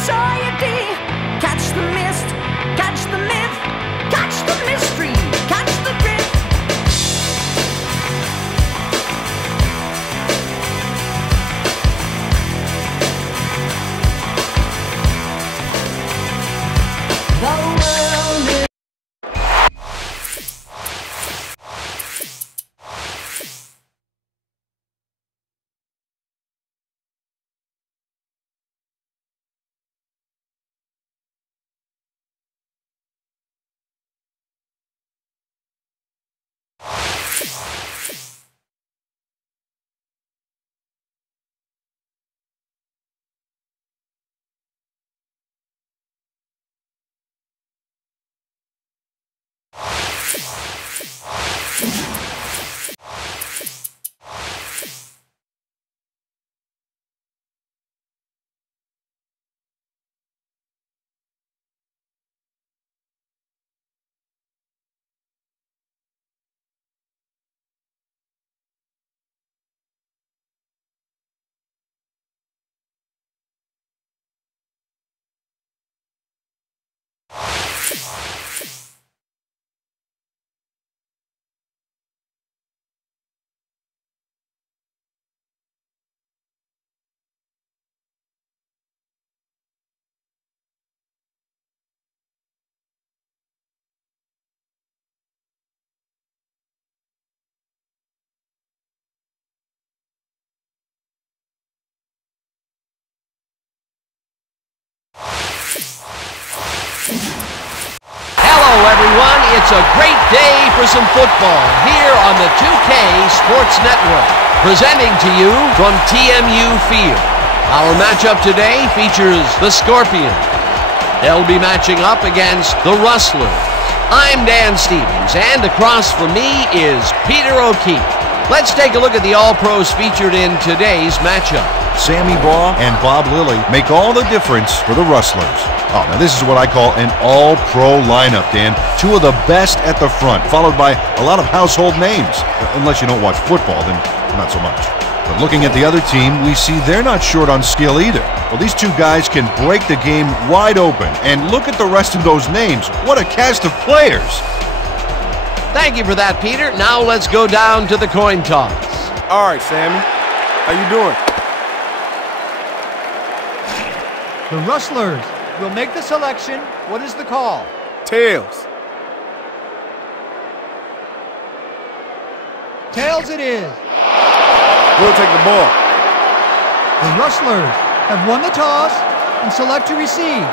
society. Catch the mist, catch the myth, catch the mystery, catch the drift. The world is Hello everyone, it's a great day for some football here on the 2K Sports Network, presenting to you from TMU Field. Our matchup today features the Scorpions. They'll be matching up against the Rustlers. I'm Dan Stevens, and across from me is Peter O'Keefe. Let's take a look at the All-Pros featured in today's matchup. Sammy Baugh and Bob Lilly make all the difference for the Rustlers. Oh, now this is what I call an all-pro lineup, Dan. Two of the best at the front, followed by a lot of household names. Unless you don't watch football, then not so much. But looking at the other team, we see they're not short on skill either. Well, these two guys can break the game wide open. And look at the rest of those names. What a cast of players. Thank you for that, Peter. Now let's go down to the coin toss. All right, Sammy. How you doing? The Rustlers will make the selection. What is the call? Tails. Tails it is. We'll take the ball. The Rustlers have won the toss and select to receive.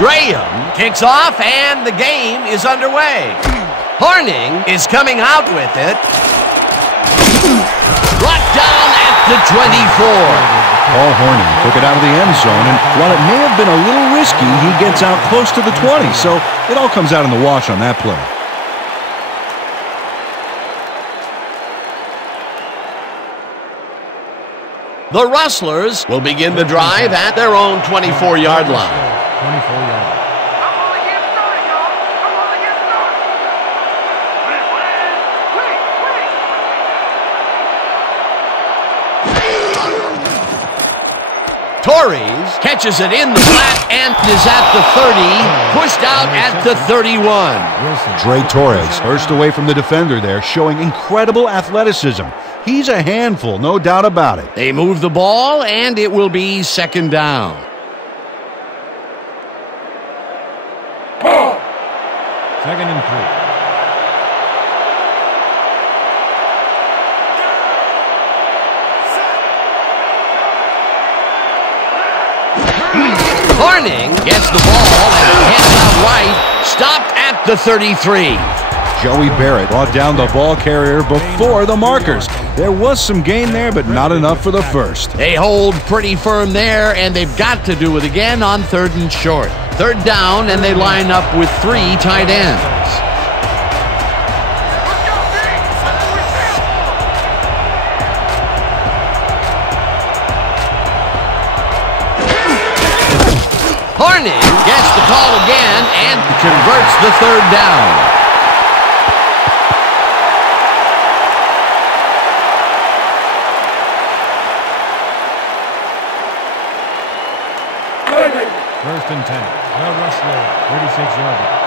Graham kicks off, and the game is underway. Horning is coming out with it. Brought down at the 24. Paul Horning took it out of the end zone, and while it may have been a little risky, he gets out close to the 20, so it all comes out in the wash on that play. The Rustlers will begin the drive at their own 24-yard line. 24-yard line. Torres catches it in the flat and is at the 30, pushed out at the 31. Dre Torres burst away from the defender there, showing incredible athleticism. He's a handful, no doubt about it. They move the ball, and it will be second down. Second and 3. Horning gets the ball and heads out right, stopped at the 33. Joey Barrett brought down the ball carrier before the markers. There was some gain there, but not enough for the first. They hold pretty firm there, and they've got to do it again on third and short. Third down, and they line up with 3 tight ends. Hornig gets the call again and converts the third down. First and 10. The Rustlers, 36 yards.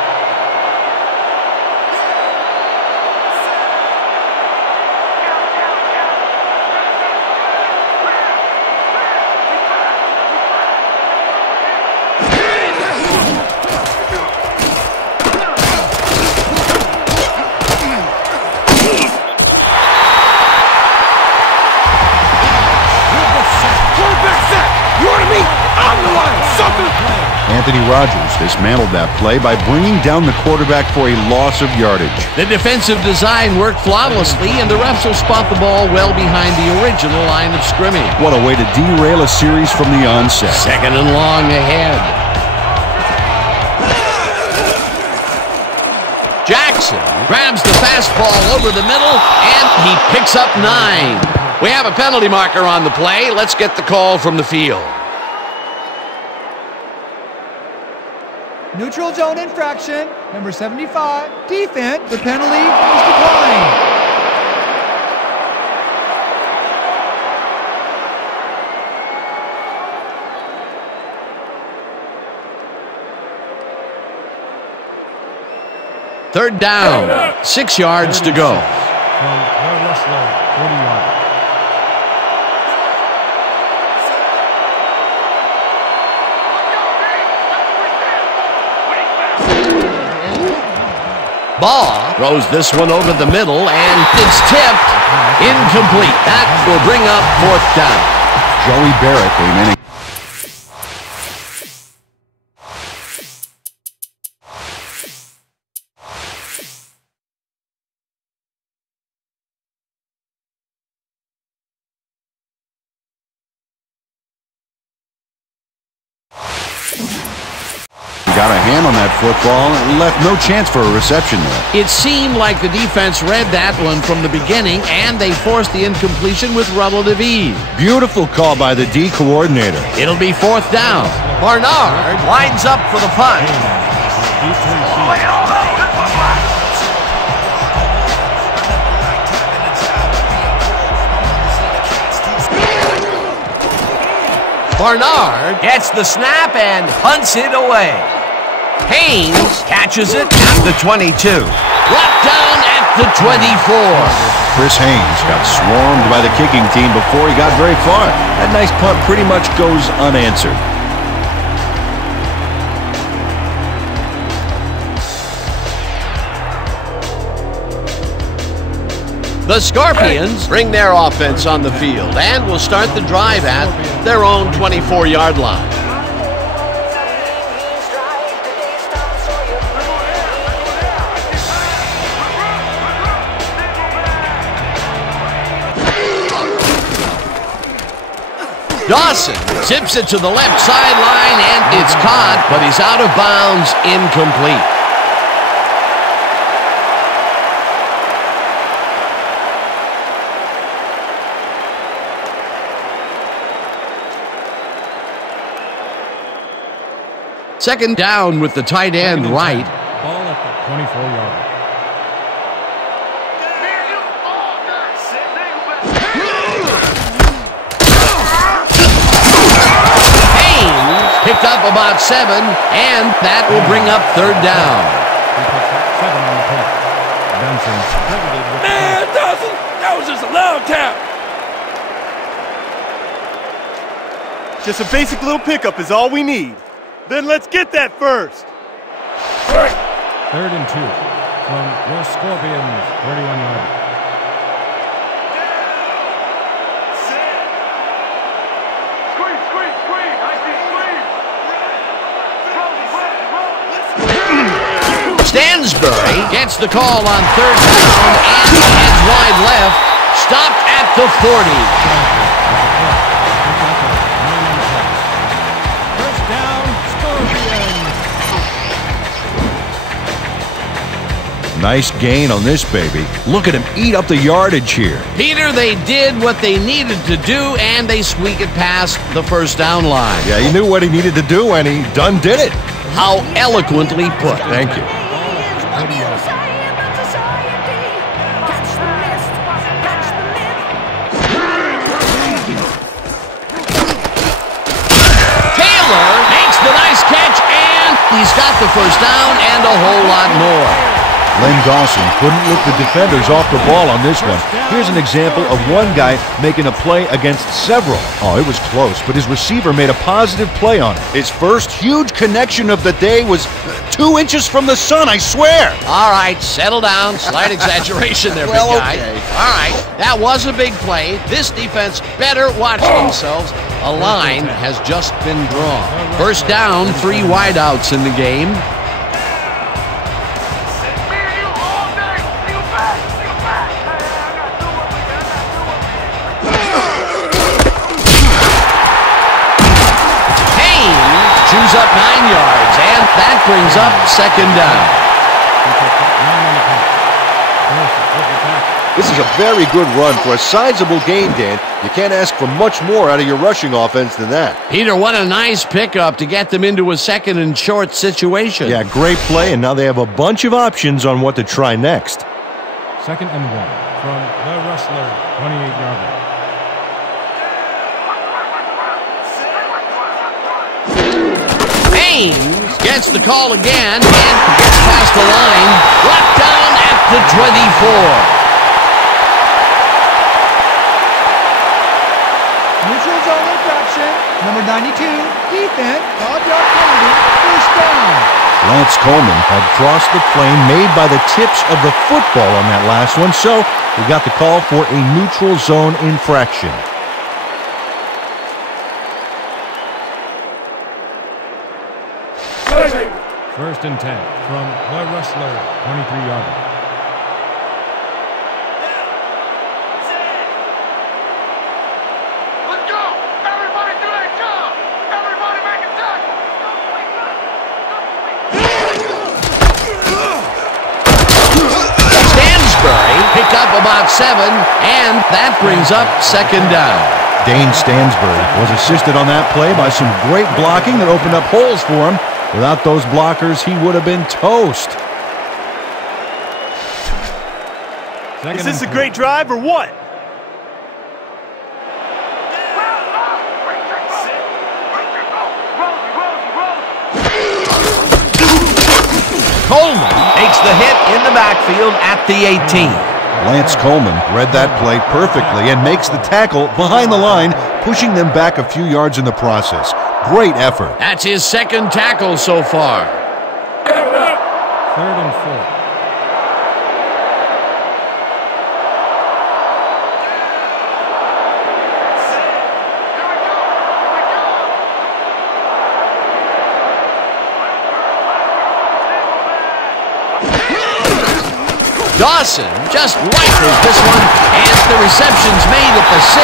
Anthony Rogers dismantled that play by bringing down the quarterback for a loss of yardage. The defensive design worked flawlessly, and the refs will spot the ball well behind the original line of scrimmage. What a way to derail a series from the onset. Second and long ahead. Jackson grabs the fastball over the middle, and he picks up 9. We have a penalty marker on the play. Let's get the call from the field. Neutral zone infraction, number 75, defense. The penalty is declined. Third down, 6 yards to go. From the Rustlers, 40 yards. Ball throws this one over the middle, and it's tipped. Incomplete. That will bring up fourth down. Joey Barrett remaining. Got a hand on that football and left no chance for a reception there. It seemed like the defense read that one from the beginning, and they forced the incompletion with relative ease. Beautiful call by the D coordinator. It'll be fourth down. Barnard lines up for the punt. Barnard gets the snap and punts it away. Haynes catches it at the 22. Brought down at the 24. Chris Haynes got swarmed by the kicking team before he got very far. That nice punt pretty much goes unanswered. The Scorpions bring their offense on the field and will start the drive at their own 24-yard line. Dawson tips it to the left sideline, and it's caught, but he's out of bounds, incomplete. Second down with the tight end right. Ball at the 24-yard. Haynes picked up about 7, and that will bring up third down. Man, Dawson, that was just a loud tap. Just a basic little pickup is all we need. Then let's get that first. Third and 2 from your Scorpions, 31 yards. Stansbury gets the call on third down and heads wide left, stopped at the 40. First down, Scorpions. Nice gain on this baby. Look at him eat up the yardage here. Peter, they did what they needed to do, and they squeak it past the first down line. Yeah, he knew what he needed to do, and he done did it. How eloquently put. Thank you. Taylor makes the nice catch, and he's got the first down and a whole lot more. Len Dawson couldn't lift the defenders off the ball on this one. Here's an example of one guy making a play against several. Oh, it was close, but his receiver made a positive play on it. His first huge connection of the day was 2 inches from the sun, I swear. All right, settle down. Slight exaggeration there, Well, big guy. okay. All right, that was a big play. This defense better watch themselves. A line has just been drawn. First down, 3 wideouts in the game. Chews up 9 yards, and that brings up second down. This is a very good run for a sizable gain, Dan. You can't ask for much more out of your rushing offense than that. Peter, what a nice pickup to get them into a second and short situation. Yeah, great play, and now they have a bunch of options on what to try next. 2nd and 1 from the Rustlers, 28-yarder. Haynes gets the call again and gets past the line. Brought down at the 24. Neutral zone infraction. Number 92, defense, 5-yard penalty, first down. Lance Coleman had crossed the plane made by the tips of the football on that last one, so he got the call for a neutral zone infraction. First and 10 from the Rustlers, 23-yarder. Let's go! Everybody do their job! Everybody make a tackle! Stansbury picked up about 7, and that brings up second down. Dane Stansbury was assisted on that play by some great blocking that opened up holes for him. Without those blockers, he would have been toast. Is this a great drive or what? Coleman makes the hit in the backfield at the 18. Lance Coleman read that play perfectly and makes the tackle behind the line, pushing them back a few yards in the process. Great effort. That's his second tackle so far. 3rd and 4. Dawson just rifles this one, and the reception's made at the 6.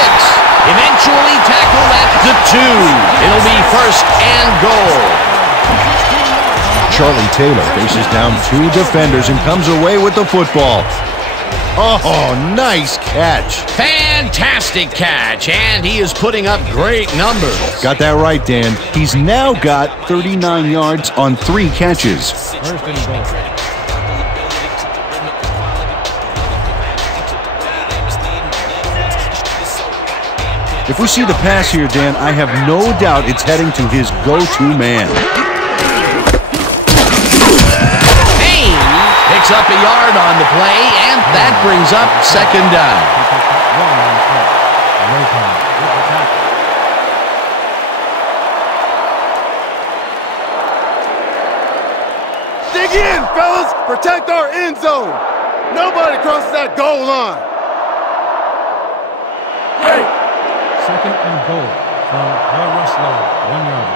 Eventually tackled at the 2. It'll be first and goal. Charlie Taylor faces down 2 defenders and comes away with the football. Oh, nice catch. Fantastic catch, and he is putting up great numbers. Got that right, Dan. He's now got 39 yards on 3 catches. First and goal. If we see the pass here, Dan, I have no doubt it's heading to his go-to man. Haynes picks up a yard on the play, and that brings up second down. Dig in, fellas! Protect our end zone! Nobody crosses that goal line! Hey! 2nd and goal from the Rustlers, 1-yarder.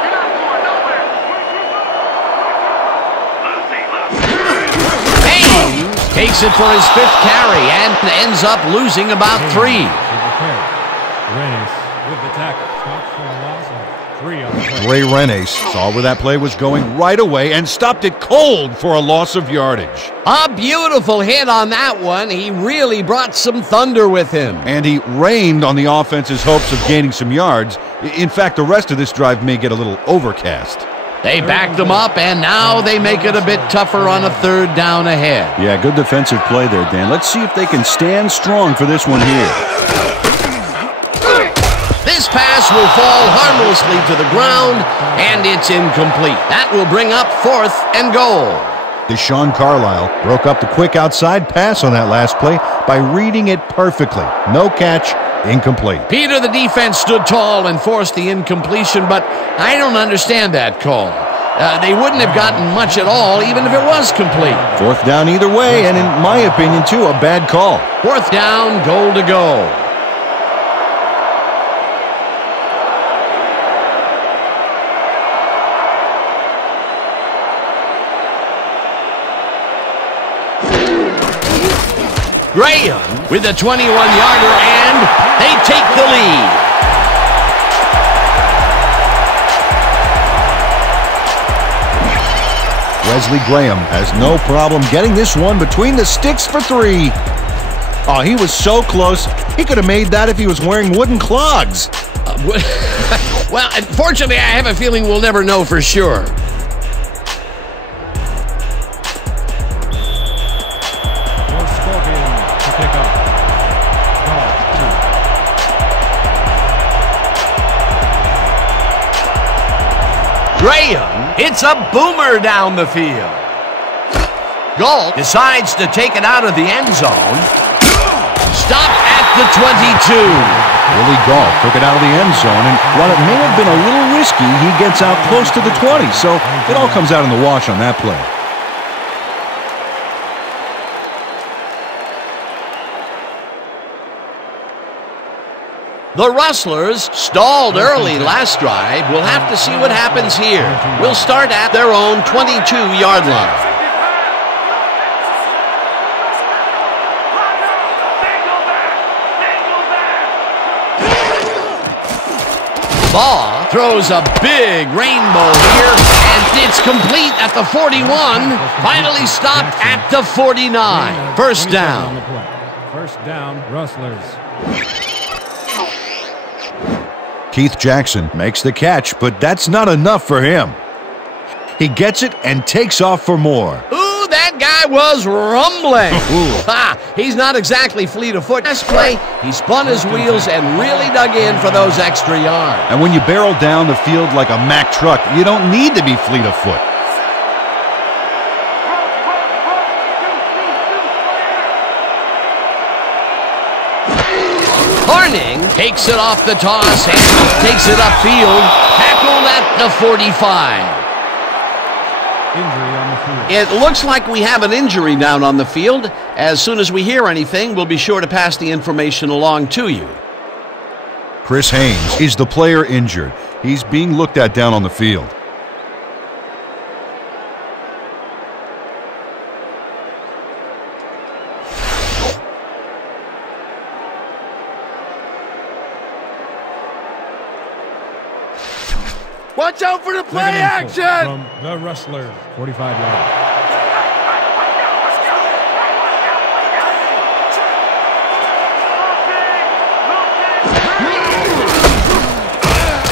You're not going nowhere! Haynes takes it for his 5th carry and ends up losing about 3. With the carry. Reyes with the tackle. Stops for a loss of 3 on the play. Ray Renes saw where that play was going right away and stopped it cold for a loss of yardage. A beautiful hit on that one. He really brought some thunder with him. And he rained on the offense's hopes of gaining some yards. In fact, the rest of this drive may get a little overcast. They backed them up, and now they make it a bit tougher on a 3rd down ahead. Yeah, good defensive play there, Dan. Let's see if they can stand strong for this one here. This pass will fall harmlessly to the ground, and it's incomplete. That will bring up 4th and goal. Deshaun Carlisle broke up the quick outside pass on that last play by reading it perfectly. No catch, incomplete. Peter, the defense, stood tall and forced the incompletion, but I don't understand that call. They wouldn't have gotten much at all, even if it was complete. 4th down either way, and in my opinion, too, a bad call. 4th down, goal to go. Graham with a 21-yarder, and they take the lead. Wesley Graham has no problem getting this one between the sticks for 3. Oh, he was so close. He could have made that if he was wearing wooden clogs. Well, unfortunately, I have a feeling we'll never know for sure. Graham hits a boomer down the field. Galt decides to take it out of the end zone. Stopped at the 22. Willie Galt took it out of the end zone, and while it may have been a little risky, he gets out close to the 20, so it all comes out in the wash on that play. The Rustlers stalled early last drive. We'll have to see what happens here. We'll start at their own 22-yard line. Baugh throws a big rainbow here, and it's complete at the 41. Finally stopped at the 49. First down. First down, Rustlers. Keith Jackson makes the catch, but that's not enough for him. He gets it and takes off for more. Ooh, that guy was rumbling. He's not exactly fleet of foot. Last play, he spun his wheels and really dug in for those extra yards. And when you barrel down the field like a Mack truck, you don't need to be fleet of foot. Horning takes it off the toss and takes it upfield. Tackled at the 45. Injury on the field. It looks like we have an injury down on the field. As soon as we hear anything, we'll be sure to pass the information along to you. Chris Haynes is the player injured. He's being looked at down on the field. Watch out for the play Second and 4 action! from the Rustlers, 45 yards.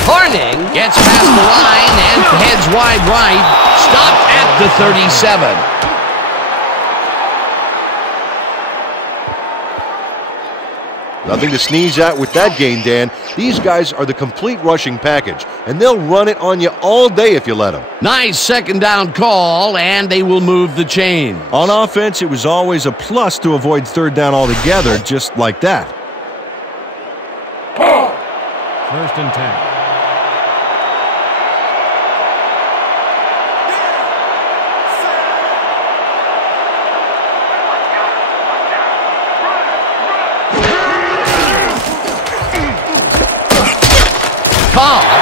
Horning gets past the line and heads wide right. Stopped at the 37. Nothing to sneeze at with that gain, Dan. These guys are the complete rushing package, and they'll run it on you all day if you let them. Nice second down call, and they will move the chain. On offense, it was always a plus to avoid third down altogether, just like that. First and 10.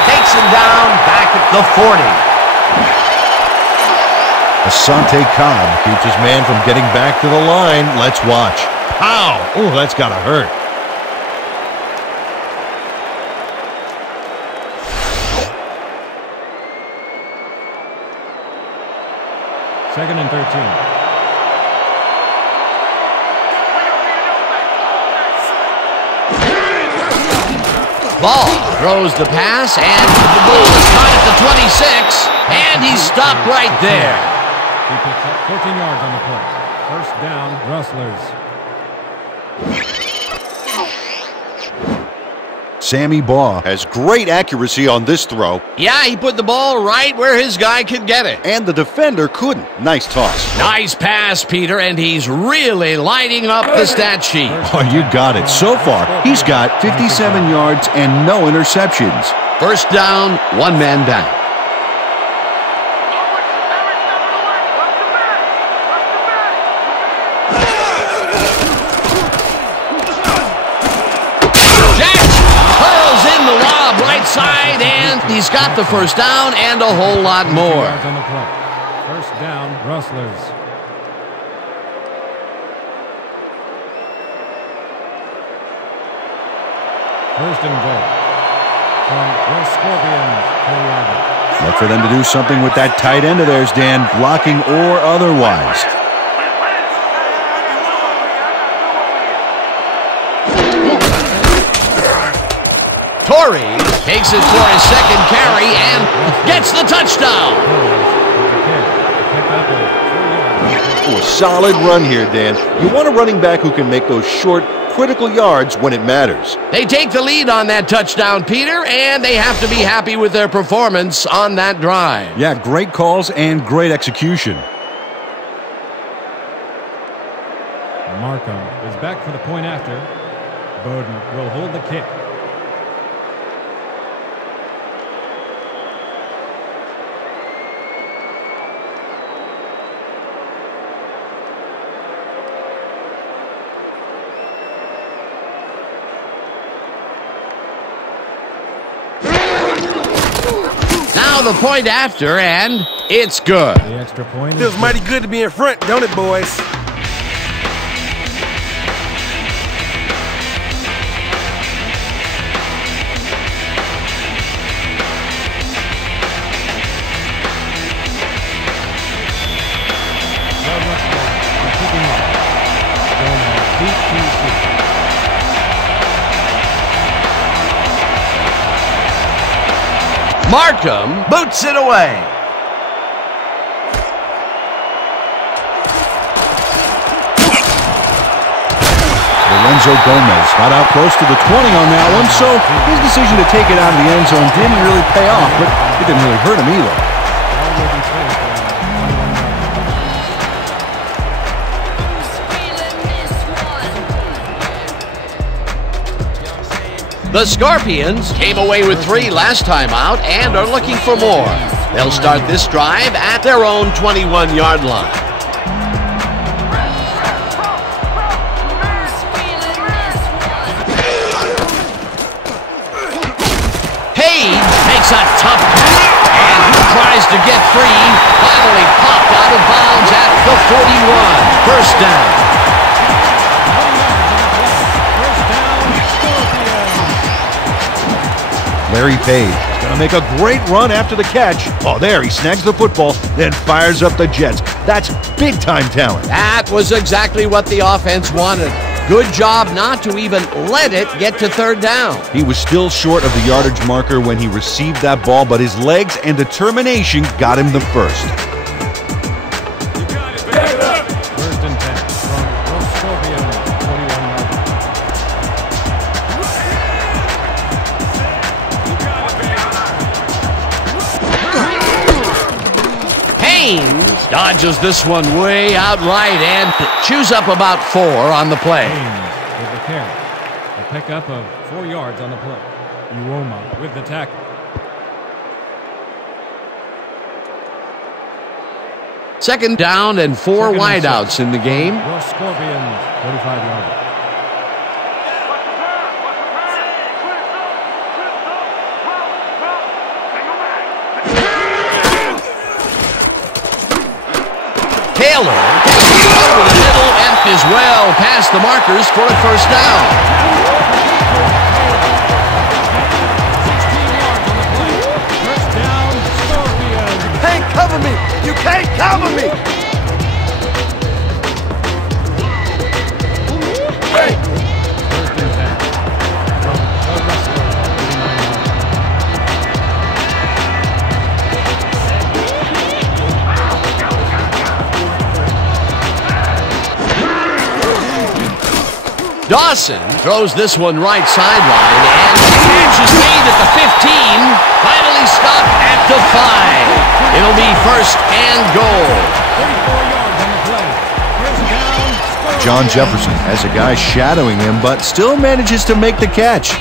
Takes him down back at the 40. Asante Cobb keeps his man from getting back to the line. Let's watch. Pow! Oh, that's got to hurt. Second and 13. Ball throws the pass, and the ball is caught at the 26, and he's stopped right there. He picks up 14 yards on the play. First down, Rustlers. Sammy Baugh has great accuracy on this throw. Yeah, he put the ball right where his guy could get it. And the defender couldn't. Nice toss. Nice pass, Peter, and he's really lighting up the stat sheet. Oh, you got it. So far, he's got 57 yards and no interceptions. First down, one man down. Side, and he's got the first down and a whole lot more. On the play. First down, Rustlers. First and goal from the Scorpions. Look for them to do something with that tight end of theirs, Dan, blocking or otherwise. Torrey takes it for his second carry and gets the touchdown. Oh, a solid run here, Dan. You want a running back who can make those short, critical yards when it matters. They take the lead on that touchdown, Peter, and they have to be happy with their performance on that drive. Yeah, great calls and great execution. Markham is back for the point after. Bowden will hold the kick. Now the point after, and it's good. The extra point Feels mighty good to be in front, don't it, boys? Markham boots it away. Lorenzo Gomez got out close to the 20 on that one, so his decision to take it out of the end zone didn't really pay off, but it didn't really hurt him either. The Scorpions came away with 3 last time out and are looking for more. They'll start this drive at their own 21-yard line. Hayes takes a tough hit and tries to get free. Finally popped out of bounds at the 41. First down. Larry Page going to make a great run after the catch. Oh, there, he snags the football, then fires up the Jets. That's big-time talent. That was exactly what the offense wanted. Good job not to even let it get to third down. He was still short of the yardage marker when he received that ball, but his legs and determination got him the first. First and 10 from the Scorpions, 41-yard. Haynes dodges this one way out right and chews up about 4 on the play. Haynes with the carry. A pickup of 4 yards on the play. Uoma with the tackle. Second down and 4 wideouts in the game. The Scorpions, 45-yard. Taylor over the middle and is well past the markers for a first down. 16 yards on the play. First down, Scorpions. Can't cover me! You can't cover me! Dawson throws this one right sideline, and the catch is made at the 15. Finally stopped at the 5. It'll be first and goal. 34 yards on the play. First down. John Jefferson has a guy shadowing him, but still manages to make the catch.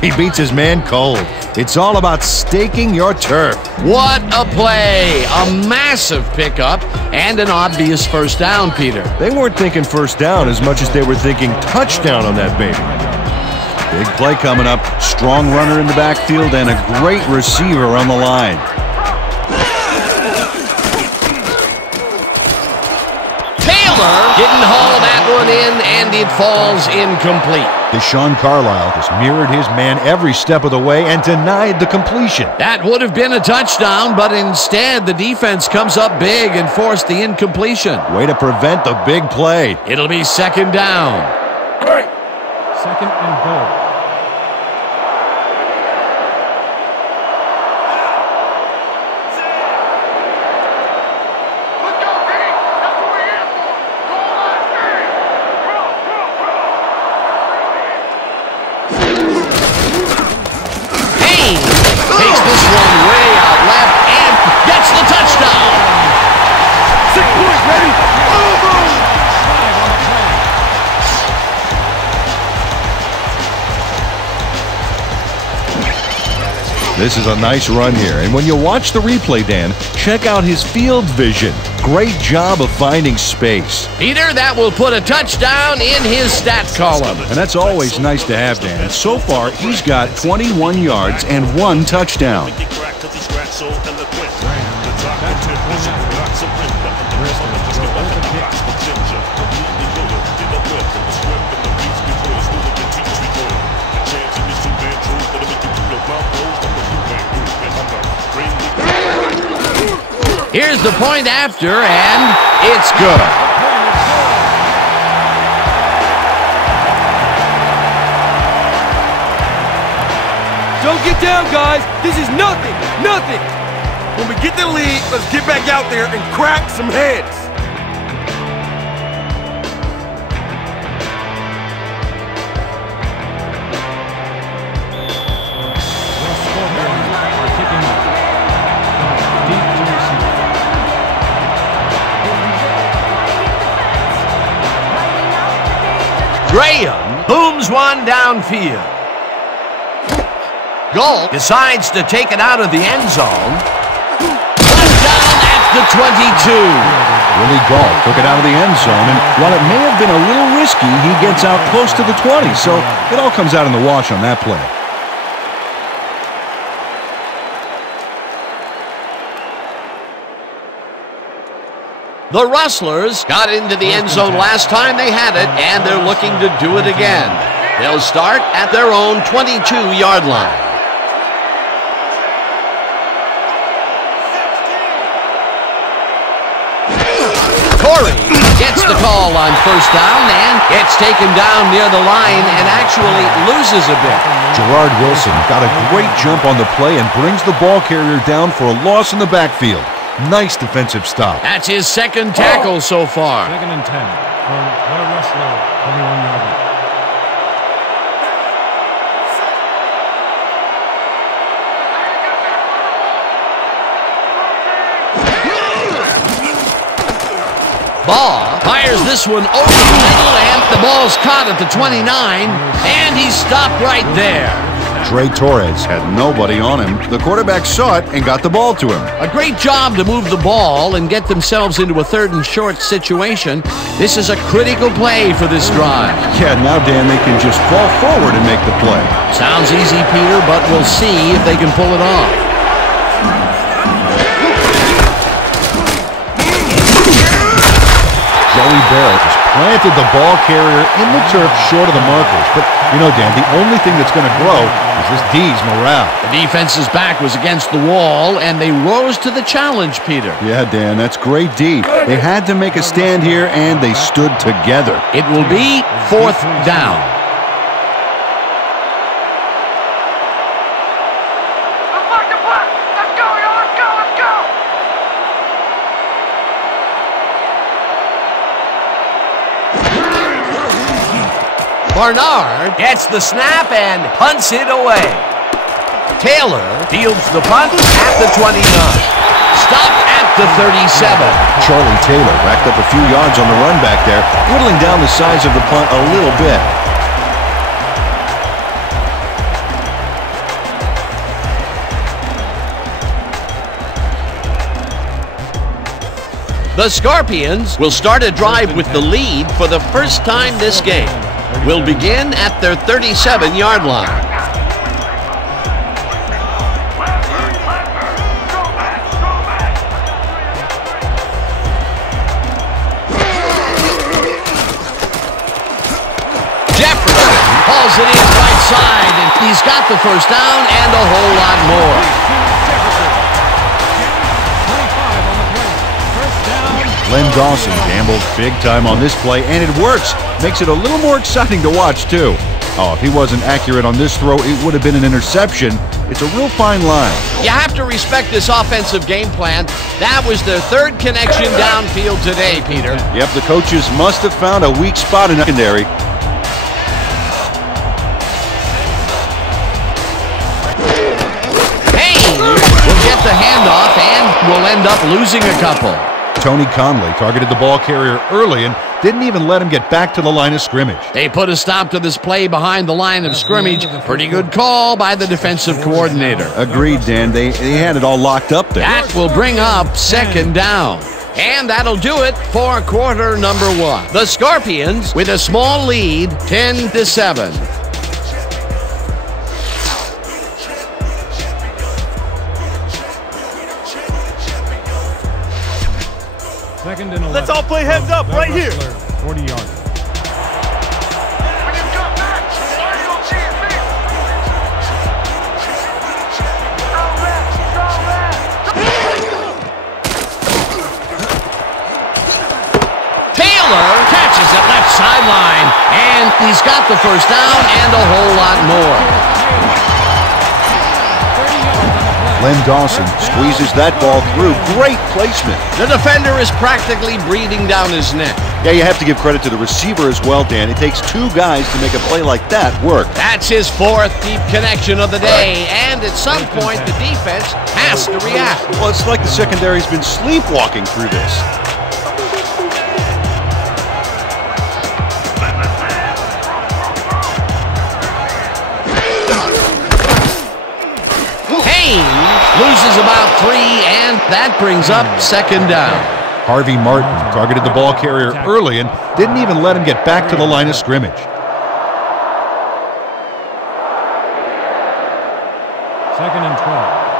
He beats his man cold. It's all about staking your turf. What a play! A massive pickup and an obvious first down, Peter. They weren't thinking first down as much as they were thinking touchdown on that baby. Big play coming up. Strong runner in the backfield and a great receiver on the line. Taylor didn't haul that one in, and it falls incomplete. Deshaun Carlisle has mirrored his man every step of the way and denied the completion. That would have been a touchdown, but instead the defense comes up big and forced the incompletion. Way to prevent the big play. It'll be second down. Second and goal. Let's go, Pete. That's what we're here for. Goal line stand. Haynes takes this one way out left and gets the touchdown. 6 points, baby. This is a nice run here, and when you watch the replay, Dan, check out his field vision. Great job of finding space. Peter, that will put a touchdown in his stat column. And that's always nice to have, Dan. So far, he's got 21 yards and 1 touchdown. Here's the point after, and it's good. Don't get down, guys. This is nothing. Nothing. When we get the lead, let's get back out there and crack some heads. Graham booms one downfield. Galt decides to take it out of the end zone. Touchdown at the 22. Willie Galt took it out of the end zone, and while it may have been a little risky, he gets out close to the 20, so it all comes out in the wash on that play. The Rustlers got into the end zone last time they had it, and they're looking to do it again. They'll start at their own 22-yard line. Corey gets the call on first down and gets taken down near the line and actually loses a bit. Gerard Wilson got a great jump on the play and brings the ball carrier down for a loss in the backfield. Nice defensive stop. That's his second tackle so far. Second and 10 from the Rustlers, 21-yard line. Ball fires this one over the middle, and the ball's caught at the 29, and he's stopped right there. Trey Torres had nobody on him. The quarterback saw it and got the ball to him. A great job to move the ball and get themselves into a third and short situation. This is a critical play for this drive. Yeah, now, Dan, they can just fall forward and make the play. Sounds easy, Peter, but we'll see if they can pull it off. Joey Barrett has planted the ball carrier in the turf short of the markers. But, you know, Dan, the only thing that's going to grow is this D's morale. The defense's back was against the wall, and they rose to the challenge, Peter. Yeah, Dan, that's great D. They had to make a stand here, and they stood together. It will be fourth down. Let's mark the punt. Let's go, y'all. Let's go. Let's go. Barnard gets the snap and punts it away. Taylor fields the punt at the 29. Stopped at the 37. Charlie Taylor racked up a few yards on the run back there, whittling down the size of the punt a little bit. The Scorpions will start a drive with the lead for the first time this game. Will begin at their 37-yard line. Jefferson hauls it in right side, and he's got the first down and a whole lot more. Len Dawson gambles big time on this play, and it works. Makes it a little more exciting to watch, too. Oh, if he wasn't accurate on this throw, it would have been an interception. It's a real fine line. You have to respect this offensive game plan. That was their third connection downfield today, Peter. Yep, the coaches must have found a weak spot in the secondary. Haynes will get the handoff and will end up losing a couple. Tony Conley targeted the ball carrier early and didn't even let him get back to the line of scrimmage. They put a stop to this play behind the line of scrimmage. Pretty good call by the defensive coordinator. Agreed, Dan. They had it all locked up there. That will bring up second down. And that'll do it for quarter number one. The Scorpions with a small lead, 10-7. Second and 11. Let's all play heads up right here. 40 yards. When you come back, are you on TV? Taylor catches it left sideline, and he's got the first down and a whole lot more. Len Dawson squeezes that ball through. Great placement. The defender is practically breathing down his neck. Yeah, you have to give credit to the receiver as well, Dan. It takes two guys to make a play like that work. That's his fourth deep connection of the day, and at some point the defense has to react. Well, it's like the secondary's been sleepwalking through this. Loses about 3, and that brings up second down. Harvey Martin targeted the ball carrier early and didn't even let him get back to the line of scrimmage. Second and 12.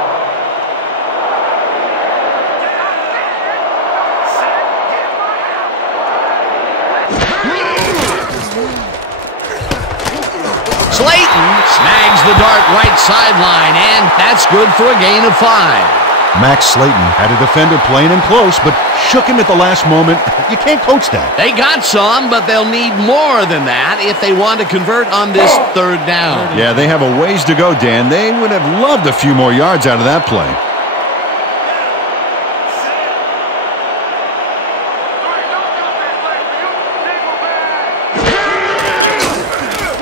Slayton snags the dart right sideline, and that's good for a gain of 5. Max Slayton had a defender playing him close, but shook him at the last moment. You can't coach that. They got some, but they'll need more than that if they want to convert on this third down. Yeah, they have a ways to go, Dan. They would have loved a few more yards out of that play.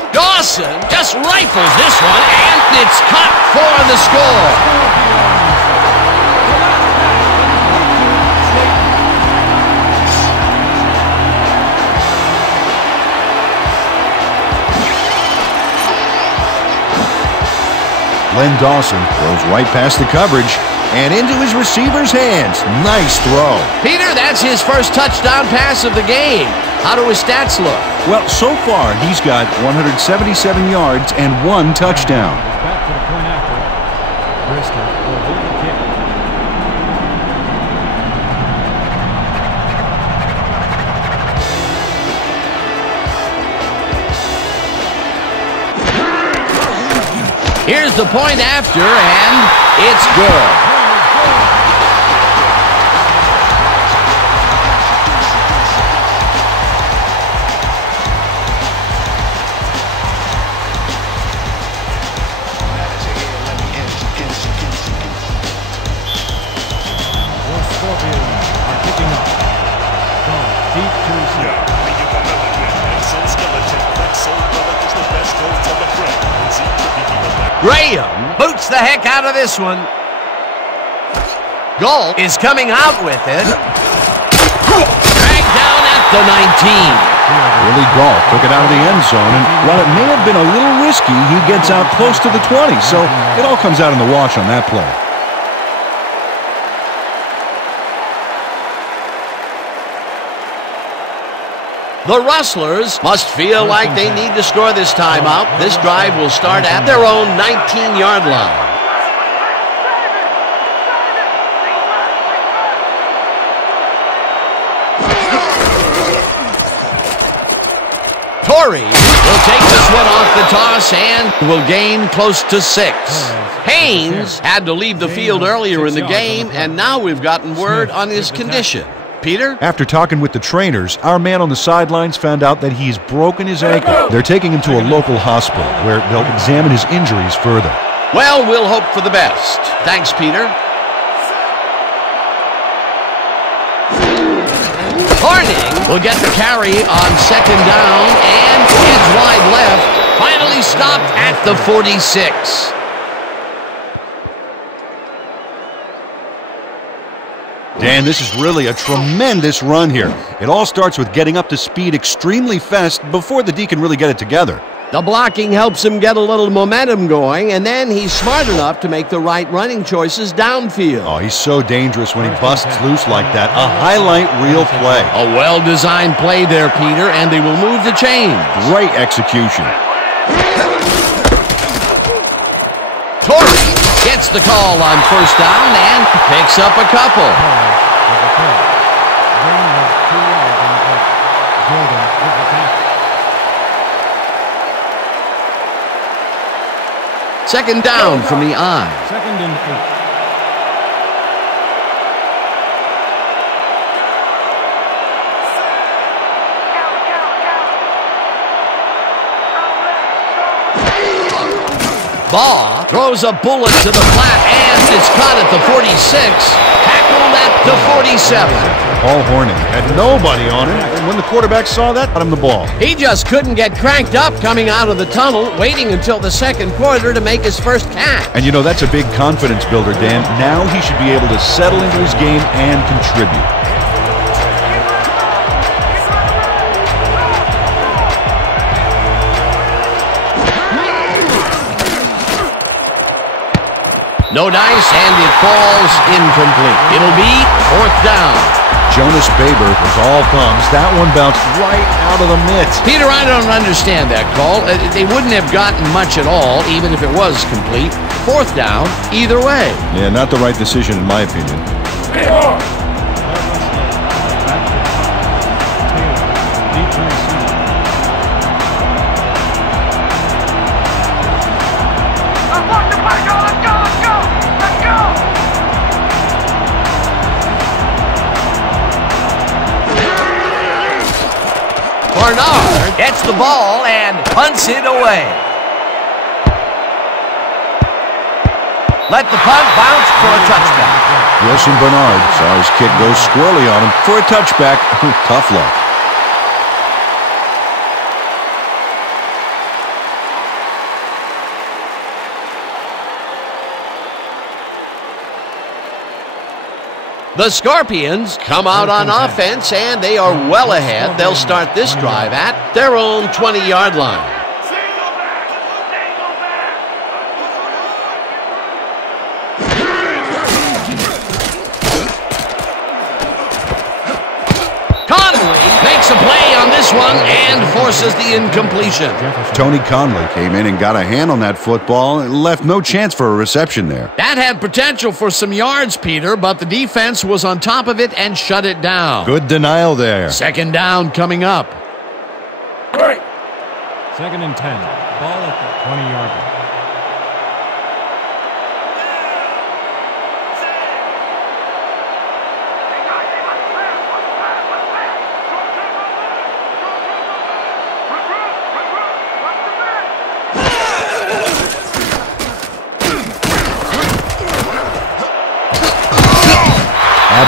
Dawson just rifles this one, and it's cut for the score. Len Dawson throws right past the coverage and into his receiver's hands. Nice throw. Peter, that's his first touchdown pass of the game. How do his stats look? Well, so far, he's got 177 yards and 1 touchdown. Back to the point after. Bristol will hold the kick. Here's the point after, and it's good. Deep to receive. Graham boots the heck out of this one. Galt is coming out with it. Dragged down at the 19. Willie Galt took it out of the end zone, and while it may have been a little risky, he gets out close to the 20, so it all comes out in the wash on that play. The Rustlers must feel like they need to score this timeout. This drive will start at their own 19-yard line. Torrey will take this one off the toss and will gain close to 6. Haynes had to leave the field earlier in the game, and now we've gotten word on his condition. Peter? After talking with the trainers, our man on the sidelines found out that he's broken his ankle. They're taking him to a local hospital where they'll examine his injuries further. Well, we'll hope for the best. Thanks, Peter. Harding will get the carry on second down and heads wide left. Finally stopped at the 46. Dan, this is really a tremendous run here. It all starts with getting up to speed extremely fast before the D can really get it together. The blocking helps him get a little momentum going, and then he's smart enough to make the right running choices downfield. Oh, he's so dangerous when he busts loose like that. A highlight reel play. A well-designed play there, Peter, and they will move the chains. Great execution. Torrey gets the call on first down and picks up a couple. Second down from the I. Second and 8. Baugh throws a bullet to the flat, and it's caught at the 46, tackled at the 47. Paul Hornung had nobody on him, and when the quarterback saw that, got him the ball. He just couldn't get cranked up coming out of the tunnel, waiting until the second quarter to make his first catch. And you know, that's a big confidence builder, Dan. Now he should be able to settle into his game and contribute. No dice, and it falls incomplete. It'll be fourth down. Jonas Baber was all thumbs. That one bounced right out of the mitts. Peter, I don't understand that call. They wouldn't have gotten much at all, even if it was complete. Fourth down, either way. Yeah, not the right decision in my opinion. Bernard gets the ball and punts it away. Let the punt bounce for a touchback. Wilson Bernard saw his kick go squirrely on him for a touchback. Tough luck. The Scorpions come out on offense, and they are well ahead. They'll start this drive at their own 20-yard line. Makes a play on this one and forces the incompletion. Tony Conley came in and got a hand on that football and left no chance for a reception there. That had potential for some yards, Peter, but the defense was on top of it and shut it down. Good denial there. Second down coming up. Second and 10. Ball at the 20-yard line.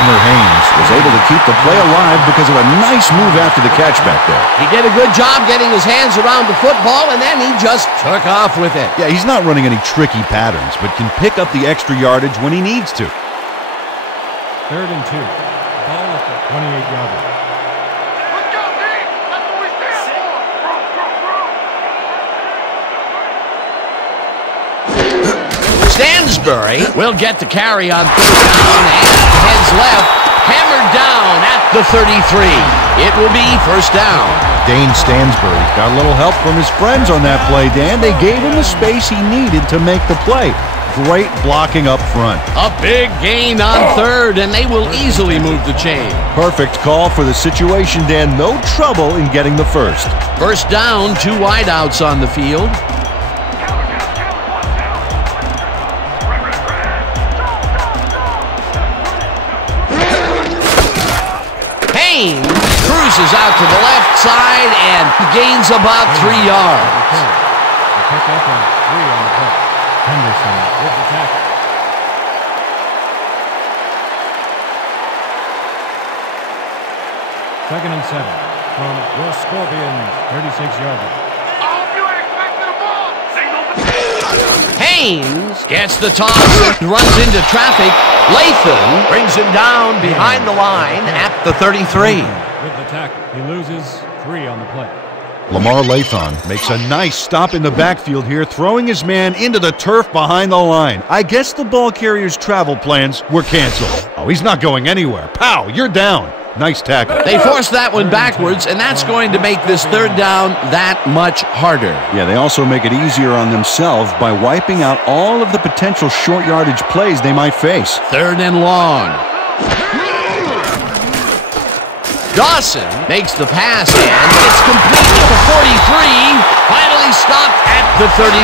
Haynes was able to keep the play alive because of a nice move after the catch back there. He did a good job getting his hands around the football, and then he just took off with it. Yeah, he's not running any tricky patterns, but can pick up the extra yardage when he needs to. 3rd and 2. Ball at the 28-yard line. Let's go, team! That's what we stand for! Stansbury will get the carry on 3rd down and heads left, hammered down at the 33. It will be 1st down. Dane Stansbury got a little help from his friends on that play, Dan. They gave him the space he needed to make the play. Great blocking up front. A big gain on 3rd, and they will easily move the chain. Perfect call for the situation, Dan. No trouble in getting the first. 1st down, 2 wideouts on the field. Haynes cruises out to the left side and gains about 3 yards. The pickup and 3 on the play. Henderson with the tackle. Second and 7 from your Scorpions, 36-yard line. I hope you ain't expecting the ball! Single... Haynes gets the toss and runs into traffic. Latham brings him down behind the line at the 33. With the tackle, he loses 3 on the play. Lamar Latham makes a nice stop in the backfield here, throwing his man into the turf behind the line. I guess the ball carrier's travel plans were canceled. Oh, he's not going anywhere. Pow, you're down. Nice tackle. They forced that one backwards, and that's going to make this 3rd down that much harder. Yeah, they also make it easier on themselves by wiping out all of the potential short yardage plays they might face. 3rd and long. Dawson makes the pass, and it's complete at the 43. Finally stopped at the 39.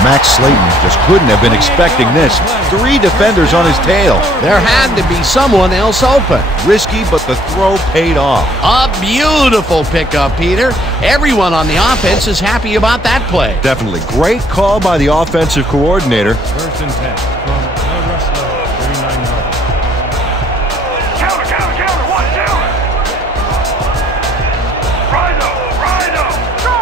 Max Slayton just couldn't have been expecting this. 3 defenders on his tail. There had to be someone else open. Risky, but the throw paid off. A beautiful pickup, Peter. Everyone on the offense is happy about that play. Definitely. Great call by the offensive coordinator. 1st and 10 from the Rustlers, 39 yards. Counter! Watch out! Rhino! Go!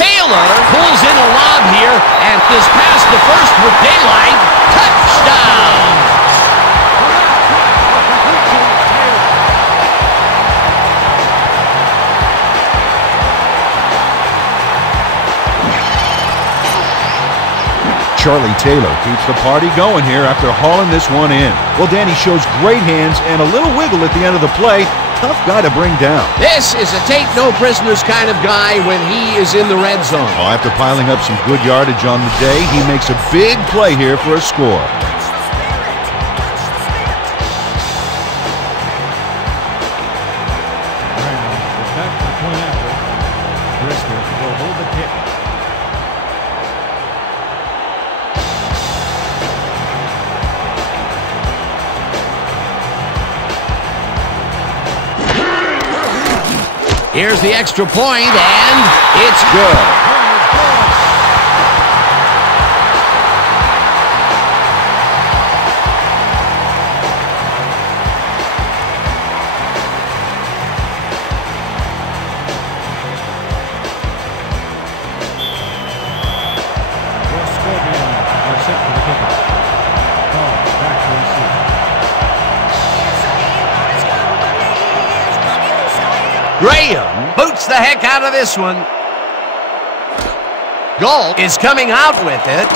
Taylor pulls in a lob here and is past the first with daylight. Touchdown! Charlie Taylor keeps the party going here after hauling this one in. Well, Danny shows great hands and a little wiggle at the end of the play. Tough guy to bring down. This is a take-no-prisoners kind of guy when he is in the red zone. Well, after piling up some good yardage on the day, he makes a big play here for a score. Back to the point after. Brisker will hold the kick. Here's the extra point, and it's good. Your Scorpions are set for the kickoff. Ball back to receive. Graham boots the heck out of this one. Galt is coming out with it.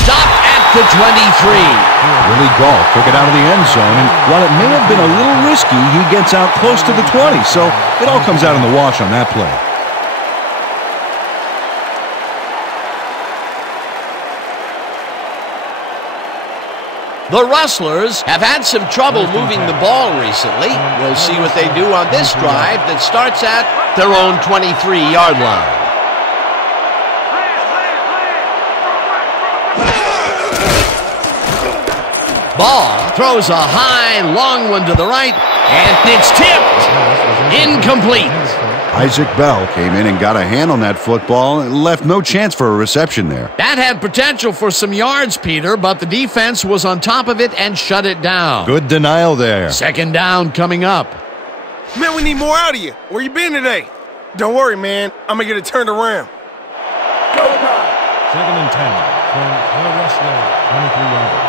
Stopped at the 23. Willie Galt took it out of the end zone, and while it may have been a little risky, he gets out close to the 20, so it all comes out in the wash on that play. The Rustlers have had some trouble moving the ball recently. We'll see what they do on this drive that starts at their own 23-yard line. Ball throws a high, long one to the right, and it's tipped. Incomplete. Isaac Bell came in and got a hand on that football and left no chance for a reception there. That had potential for some yards, Peter, but the defense was on top of it and shut it down. Good denial there. Second down coming up. Man, we need more out of you. Where you been today? Don't worry, man. I'm going to get it turned around. Second and 10 from the Rustlers, 23-yarder.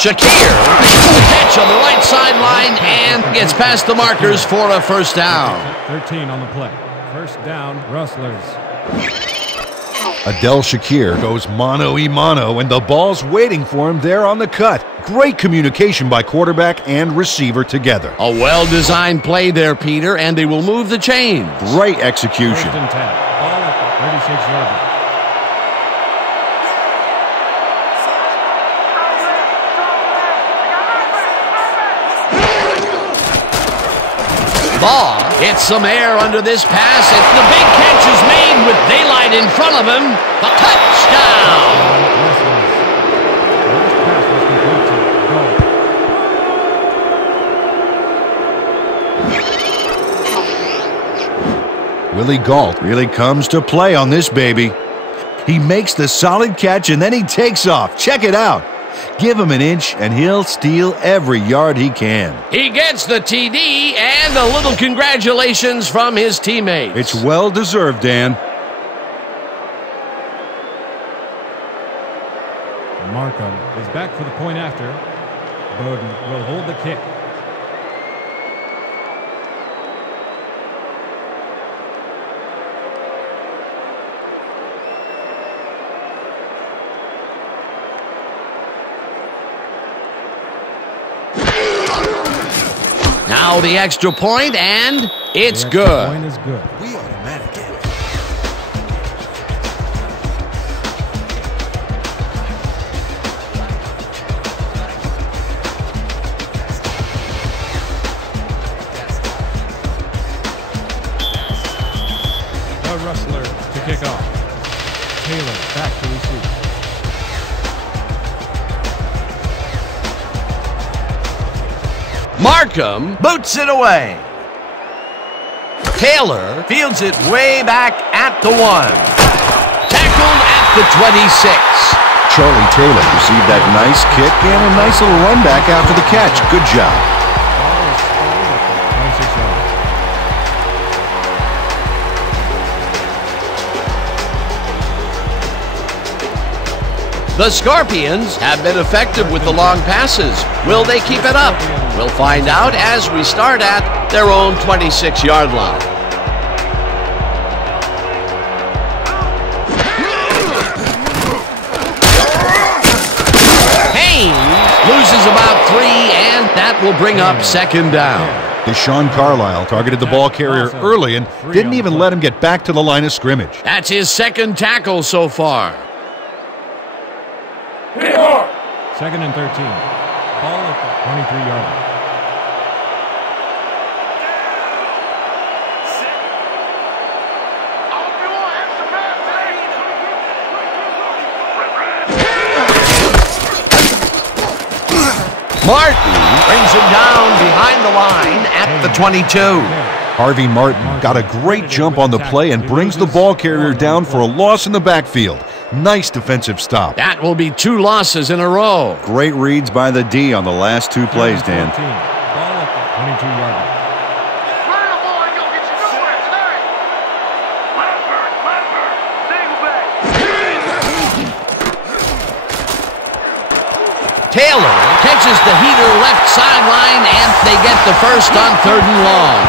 Shakir makes the catch on the right sideline and gets past the markers for a first down. 13 on the play. First down, Rustlers. Adel Shakir goes mano-a-mano, and the ball's waiting for him there on the cut. Great communication by quarterback and receiver together. A well-designed play there, Peter, and they will move the chains. Great execution. First and 10. Ball at the 36-yard line. Ball hits some air under this pass, and the big catch is made with daylight in front of him. The touchdown! Willie Gault really comes to play on this baby. He makes the solid catch, and then he takes off. Check it out. Give him an inch, and he'll steal every yard he can. He gets the TD and a little congratulations from his teammates. It's well-deserved, Dan. Markham is back for the point after. Bowden will hold the kick. Now the extra point, and it's The extra good. point is good. We automatic it. The Rustlers to kick off. Taylor back to receive. Markham boots it away. Taylor fields it way back at the 1. Tackled at the 26. Charlie Taylor received that nice kick and a nice little run back after the catch. Good job. Ball is stolen at the 26-yard line. The Scorpions have been effective with the long passes. Will they keep it up? We'll find out as we start at their own 26-yard line. Haynes loses about 3, and that will bring up second down. Deshaun Carlisle targeted the ball carrier early and didn't even let him get back to the line of scrimmage. That's his second tackle so far. Second and 13. Ball at the 23-yard line. Martin brings him down behind the line at the 22. Harvey Martin got a great jump on the play and brings the ball carrier down for a loss in the backfield. Nice defensive stop. That will be 2 losses in a row. Great reads by the D on the last 2 plays, Dan. Ball at the 22-yard line. Run the ball and go get you nowhere tonight. Lambert, single back. Taylor catches the heater left sideline, and they get the first on 3rd and long.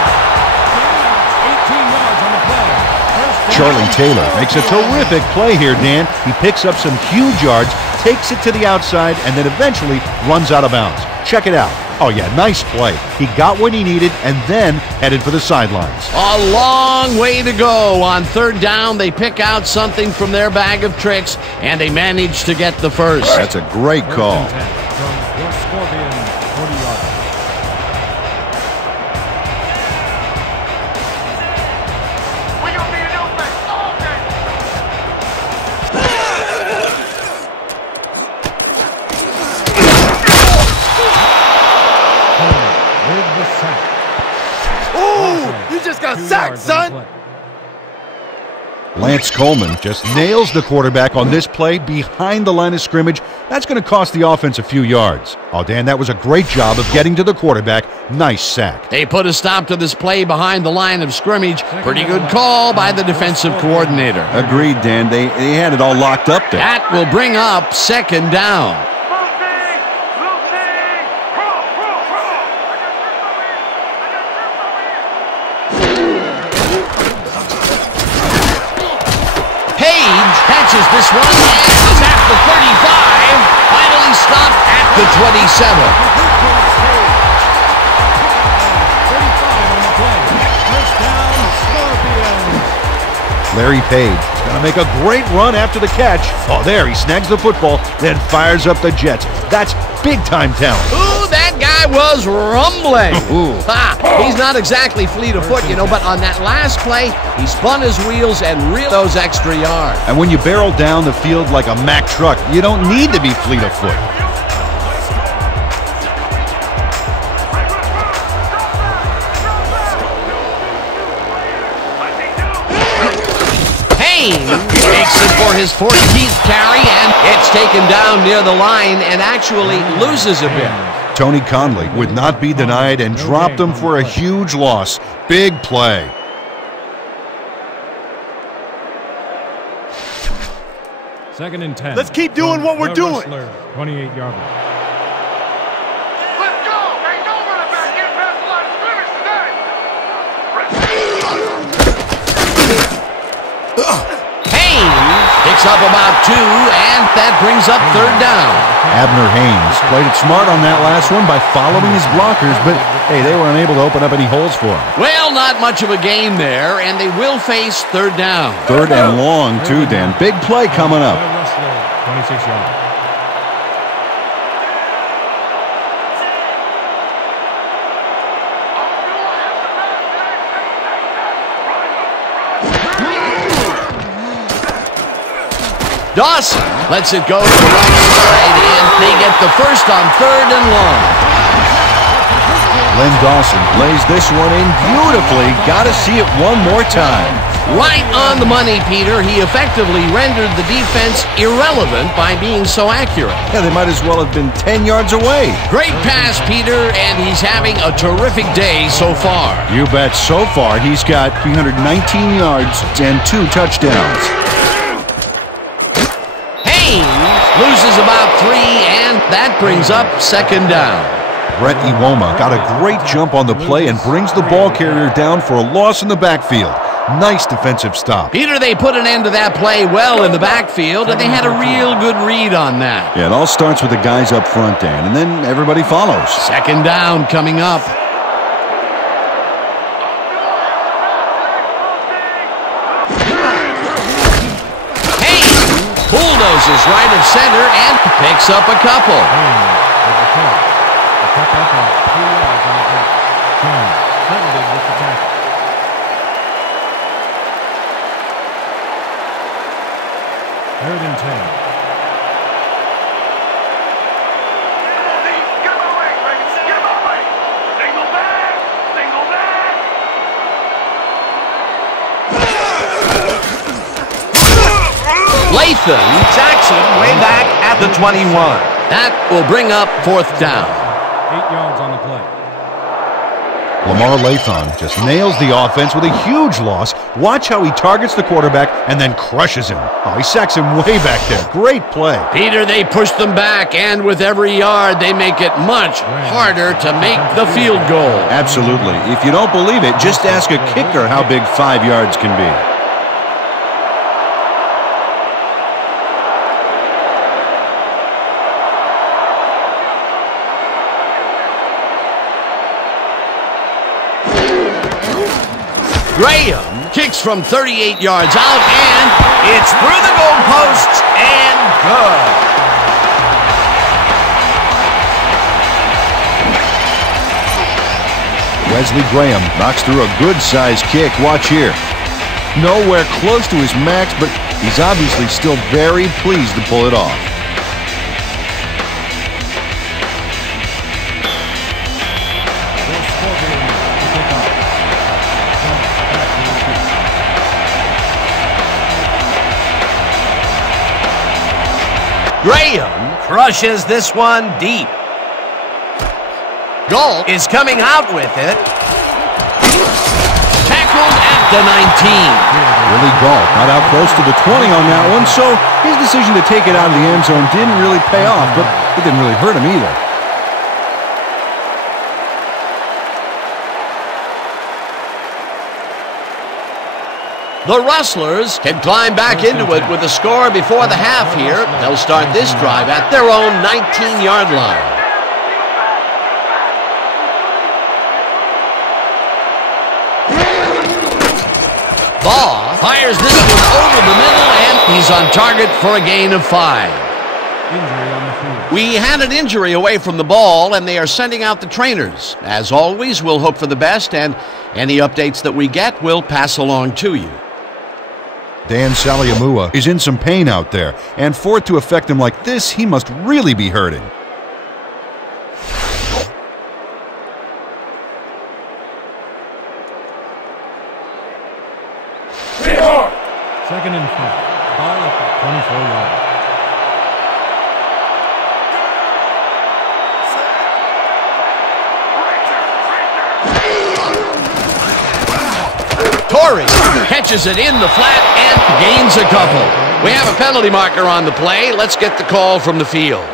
18 yards on the play. Charlie Taylor makes a terrific play here, Dan. He picks up some huge yards, takes it to the outside, and then eventually runs out of bounds. Check it out. Oh, yeah, nice play. He got what he needed and then headed for the sidelines. A long way to go. On 3rd down, they pick out something from their bag of tricks, and they manage to get the first. That's a great call. First and 10 from your Scorpion 40-yard line. We gonna be an open. got a sack, son! Lance Coleman just nails the quarterback on this play behind the line of scrimmage. That's going to cost the offense a few yards. Oh, Dan, that was a great job of getting to the quarterback. Nice sack. They put a stop to this play behind the line of scrimmage. Pretty good call by the defensive coordinator. Agreed, Dan. They had it all locked up there. That will bring up second down. Catches this one and is at the 35. Finally stopped at the 27. 35 on the play. First down, Scorpions. Larry Page is going to make a great run after the catch. Oh, there, he snags the football, then fires up the Jets. That's big-time talent. Ooh, that guy was rumbling. Ooh. He's not exactly fleet of foot, but on that last play, he spun his wheels and reeled those extra yards. And when you barrel down the field like a Mack truck, you don't need to be fleet of foot. Takes it for his 14th carry, and it's taken down near the line and actually loses a bit. Tony Conley would not be denied and dropped him for a huge loss. Big play. Second and 10. Let's keep doing what we're doing. 28-yard line. Let's go! Ain't no running back getting past the line of scrimmage today! Picks up about 2, and that brings up third down. Abner Haynes played it smart on that last one by following his blockers, but hey, they were unable to open up any holes for him. Well, not much of a game there, and they will face third down. Third and long, too, Dan. Big play coming up. Rustlers, 26 yards. Dawson lets it go to the right side, and they get the first on third and long. Len Dawson lays this one in beautifully. Got to see it one more time. Right on the money, Peter. He effectively rendered the defense irrelevant by being so accurate. Yeah, they might as well have been 10 yards away. Great pass, Peter, and he's having a terrific day so far. You bet. So far, he's got 319 yards and 2 touchdowns. Loses about 3, and that brings up second down. Brett Iwoma got a great jump on the play and brings the ball carrier down for a loss in the backfield. Nice defensive stop. Peter, they put an end to that play well in the backfield, and they had a real good read on that. Yeah, it all starts with the guys up front, Dan, and then everybody follows. Second down coming up. Bulldozes right of center and picks up a couple. Third and 10. Get him out of range, baby! Get him out of range! Single back! Single back! Latham Jackson way back at the 21. That will bring up fourth down. 8 yards on the play. Lamar Latham just nails the offense with a huge loss. Watch how he targets the quarterback and then crushes him. Oh, he sacks him way back there. Great play. Peter, they push them back, and with every yard, they make it much harder to make the field goal. Absolutely. If you don't believe it, just ask a kicker how big 5 yards can be. Graham kicks from 38 yards out, and it's through the goalposts and good. Wesley Graham knocks through a good-sized kick. Watch here. Nowhere close to his max, but he's obviously still very pleased to pull it off. Graham crushes this one deep. Galt is coming out with it. Tackled at the 19. Willie Galt got out close to the 20 on that one, so his decision to take it out of the end zone didn't really pay off, but it didn't really hurt him either. The Rustlers can climb back into it with a score before the half here. They'll start this drive at their own 19-yard line. Baugh fires this one over the middle, and he's on target for a gain of 5. We had an injury away from the ball, and they are sending out the trainers. As always, we'll hope for the best, and any updates that we get, we'll pass along to you. Dan Saliamua is in some pain out there, and for it to affect him like this, he must really be hurting. Second and 5. Ball at the 24-yard. Torrey catches it in the flat and gains a couple. We have a penalty marker on the play. Let's get the call from the field.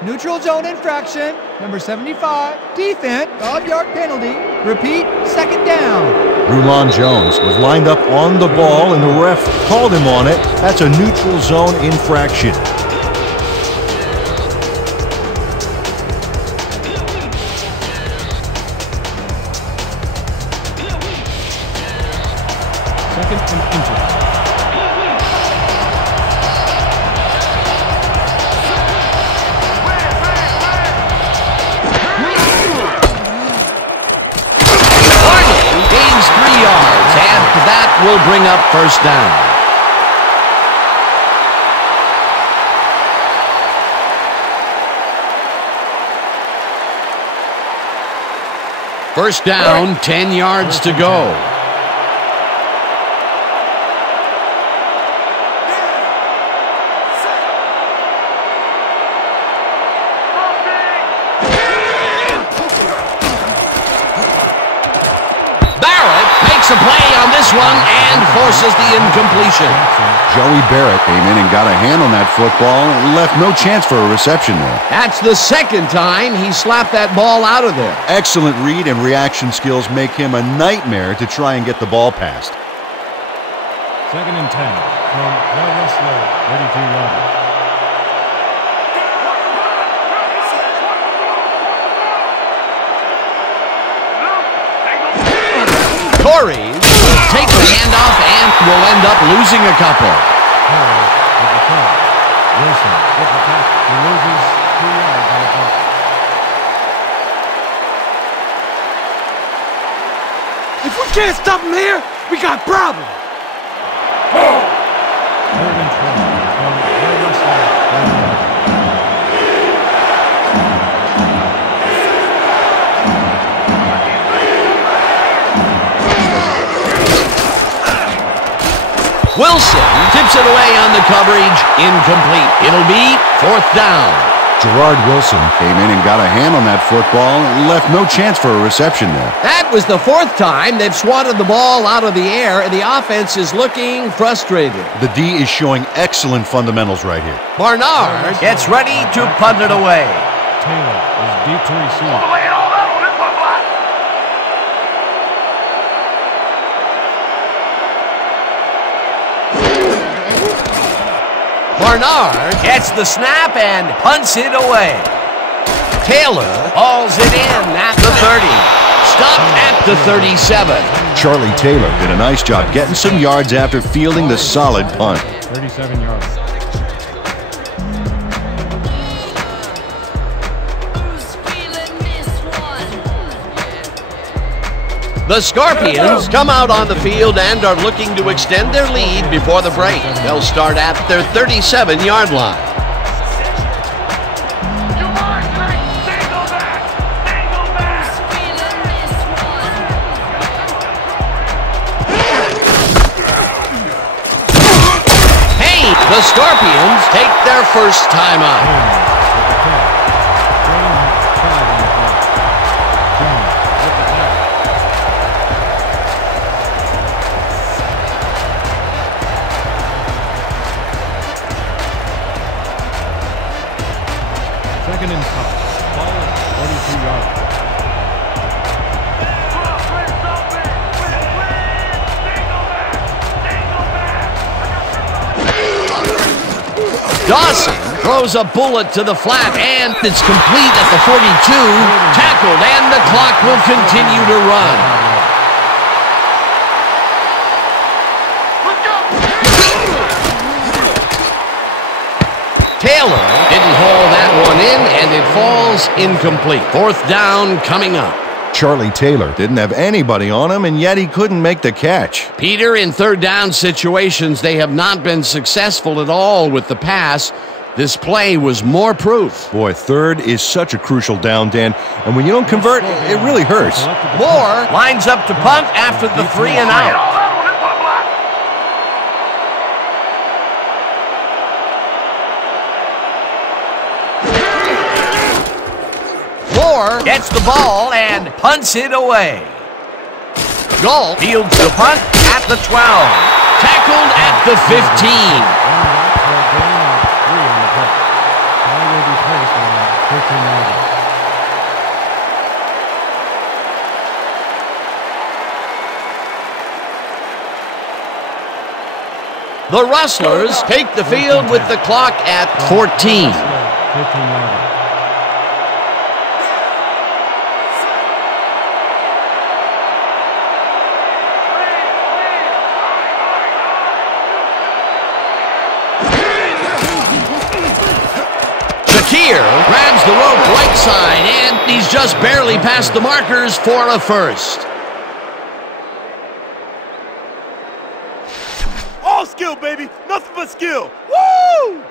Neutral zone infraction. Number 75. Defense. 5-yard penalty. Repeat. Second down. Rulon Jones was lined up on the ball, and the ref called him on it. That's a neutral zone infraction. Second and inches. Gains 3 yards, and that will bring up first down. First down, 10 yards to go. A play on this one and forces the incompletion. Joey Barrett came in and got a hand on that football and left no chance for a reception there. That's the second time he slapped that ball out of there. Excellent read and reaction skills make him a nightmare to try and get the ball past. Second and 10 from the Rustlers, 32-yard. Torrey will take the handoff and will end up losing a couple. Wilson with the tackle. He loses 2 yards on the play. If we can't stop him here, we got problems. Third and 12 from the Rustlers, 30-yard. Wilson tips it away on the coverage. Incomplete. It'll be fourth down. Gerard Wilson came in and got a hand on that football and left no chance for a reception there. That was the 4th time they've swatted the ball out of the air, and the offense is looking frustrated. The D is showing excellent fundamentals right here. Barnard gets ready to punt it away. Taylor is deep to receive. Lay it all out on this one, Black. Barnard gets the snap and punts it away. Taylor hauls it in at the 30. Stopped at the 37. Charlie Taylor did a nice job getting some yards after fielding the solid punt. 37 yards. The Scorpions come out on the field and are looking to extend their lead before the break. They'll start at their 37-yard line. You are tonight. Dangle back. Dangle back. Scorpions take their first timeout. Second and 5. Ball at 42 yards. Dawson throws a bullet to the flat, and it's complete at the 42. Tackled, and the clock will continue to run. Taylor didn't haul that one in, and it falls incomplete. Fourth down coming up. Charlie Taylor didn't have anybody on him, and yet he couldn't make the catch. Peter, in third down situations, they have not been successful at all with the pass. This play was more proof. Boy, third is such a crucial down, Dan, and when you don't convert, it really hurts. Moore lines up to punt after the 3 and out. Moore gets the ball and punts it away. Galt fields the punt at the 12. Tackled at the 15. The Rustlers take the field with the clock at 14. Shakir grabs the rope right side, and he's just barely past the markers for a first. All skill, baby. Nothing but skill. Woo!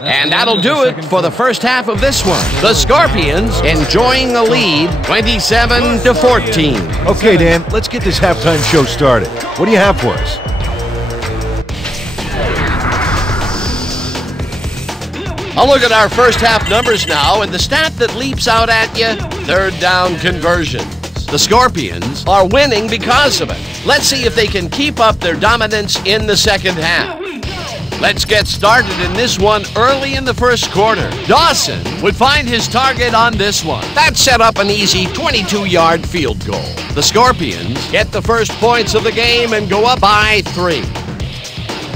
And that'll do it for the first half of this one. The Scorpions enjoying a lead, 27-14. Okay, Dan, let's get this halftime show started. What do you have for us? I'll look at our first half numbers now, and the stat that leaps out at you, third down conversions. The Scorpions are winning because of it. Let's see if they can keep up their dominance in the second half. Let's get started in this one early in the first quarter. Dawson would find his target on this one. That set up an easy 22-yard field goal. The Scorpions get the first points of the game and go up by 3.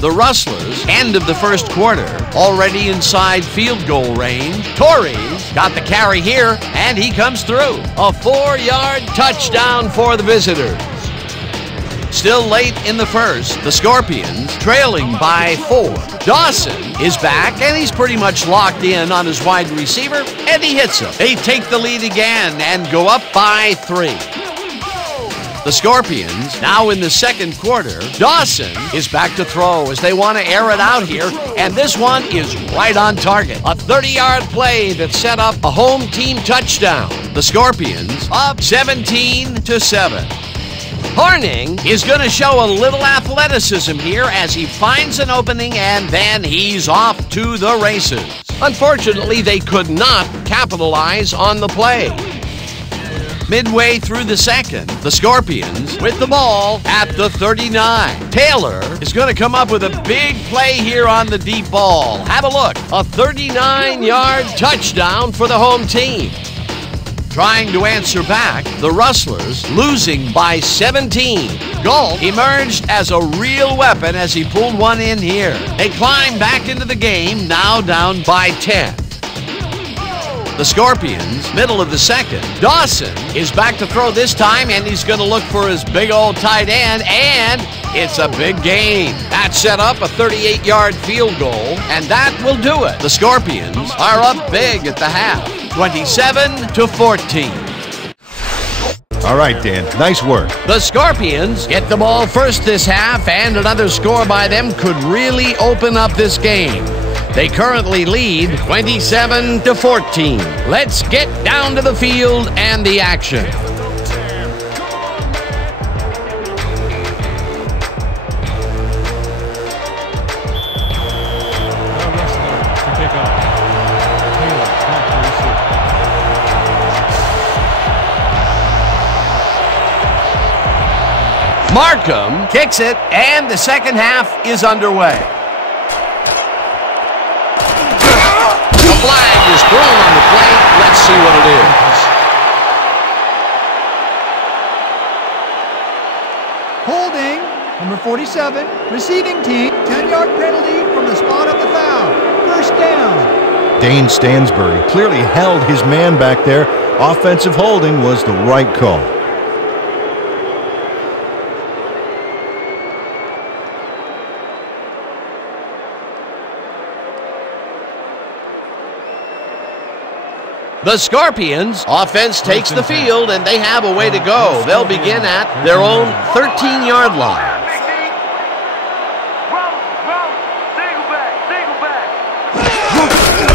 The Rustlers, end of the first quarter, already inside field goal range. Torrey's got the carry here, and he comes through. A 4-yard touchdown for the visitors. Still late in the first, the Scorpions trailing by 4. Dawson is back, and he's pretty much locked in on his wide receiver, and he hits him. They take the lead again and go up by 3. The Scorpions, now in the second quarter, Dawson is back to throw as they want to air it out here, and this one is right on target. A 30-yard play that set up a home team touchdown. The Scorpions up 17-7. Horning is going to show a little athleticism here as he finds an opening, and then he's off to the races. Unfortunately, they could not capitalize on the play. Midway through the second, the Scorpions with the ball at the 39. Taylor is going to come up with a big play here on the deep ball. Have a look. A 39-yard touchdown for the home team. Trying to answer back, the Rustlers losing by 17. Galt emerged as a real weapon as he pulled one in here. They climb back into the game, now down by 10. The Scorpions, middle of the second. Dawson is back to throw this time, and he's going to look for his big old tight end, and it's a big gain. That set up a 38-yard field goal, and that will do it. The Scorpions are up big at the half, 27-14. All right, Dan, nice work. The Scorpions get the ball first this half, and another score by them could really open up this game. They currently lead 27-14. Let's get down to the field and the action. Markham kicks it, and the second half is underway. A flag is thrown on the play. Let's see what it is. Holding, number 47, receiving team, 10-yard penalty from the spot of the foul. First down. Dane Stansbury clearly held his man back there. Offensive holding was the right call. The Scorpions offense takes the field, and they have a way to go. They'll begin at their own 13-yard line.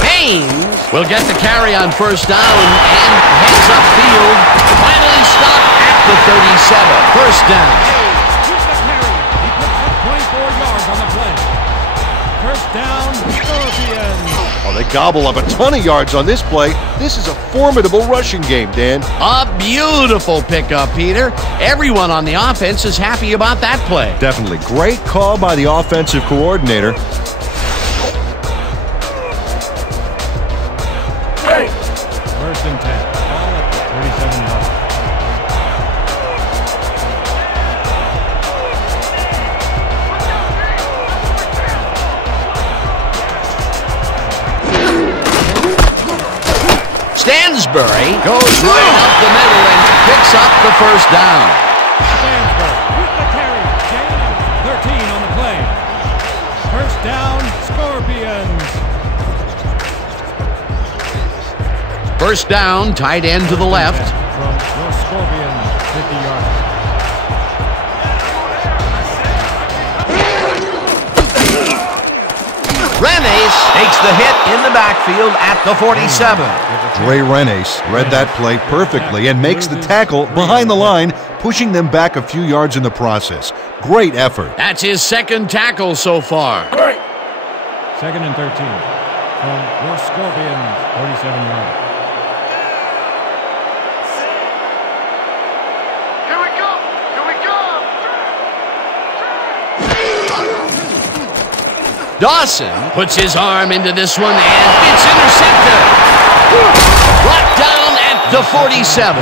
Haynes will get the carry on first down and heads upfield. Finally stopped at the 37. First down. Here's the carry. He picks up 24 yards on the play. First down, Scorpions. Oh, they gobble up a ton of yards on this play. This is a formidable rushing game, Dan. A beautiful pickup, Peter. Everyone on the offense is happy about that play. Definitely. Great call by the offensive coordinator. First and 10. Ball at the 37-yard. Stansbury goes right up the middle and picks up the first down. Stansbury with the carry. Gain of 13 on the play. First down, Scorpions. First down, tight end to the left. From your Scorpions, 50-yard. Renes takes the hit in the backfield at the 47. Dre Renes read that play perfectly and makes the tackle behind the line, pushing them back a few yards in the process. Great effort. That's his second tackle so far. Second and 13. From your Scorpions, 37-yard. Here we go! Here we go! Dawson puts his arm into this one, and it's intercepted. Brought down at the 47.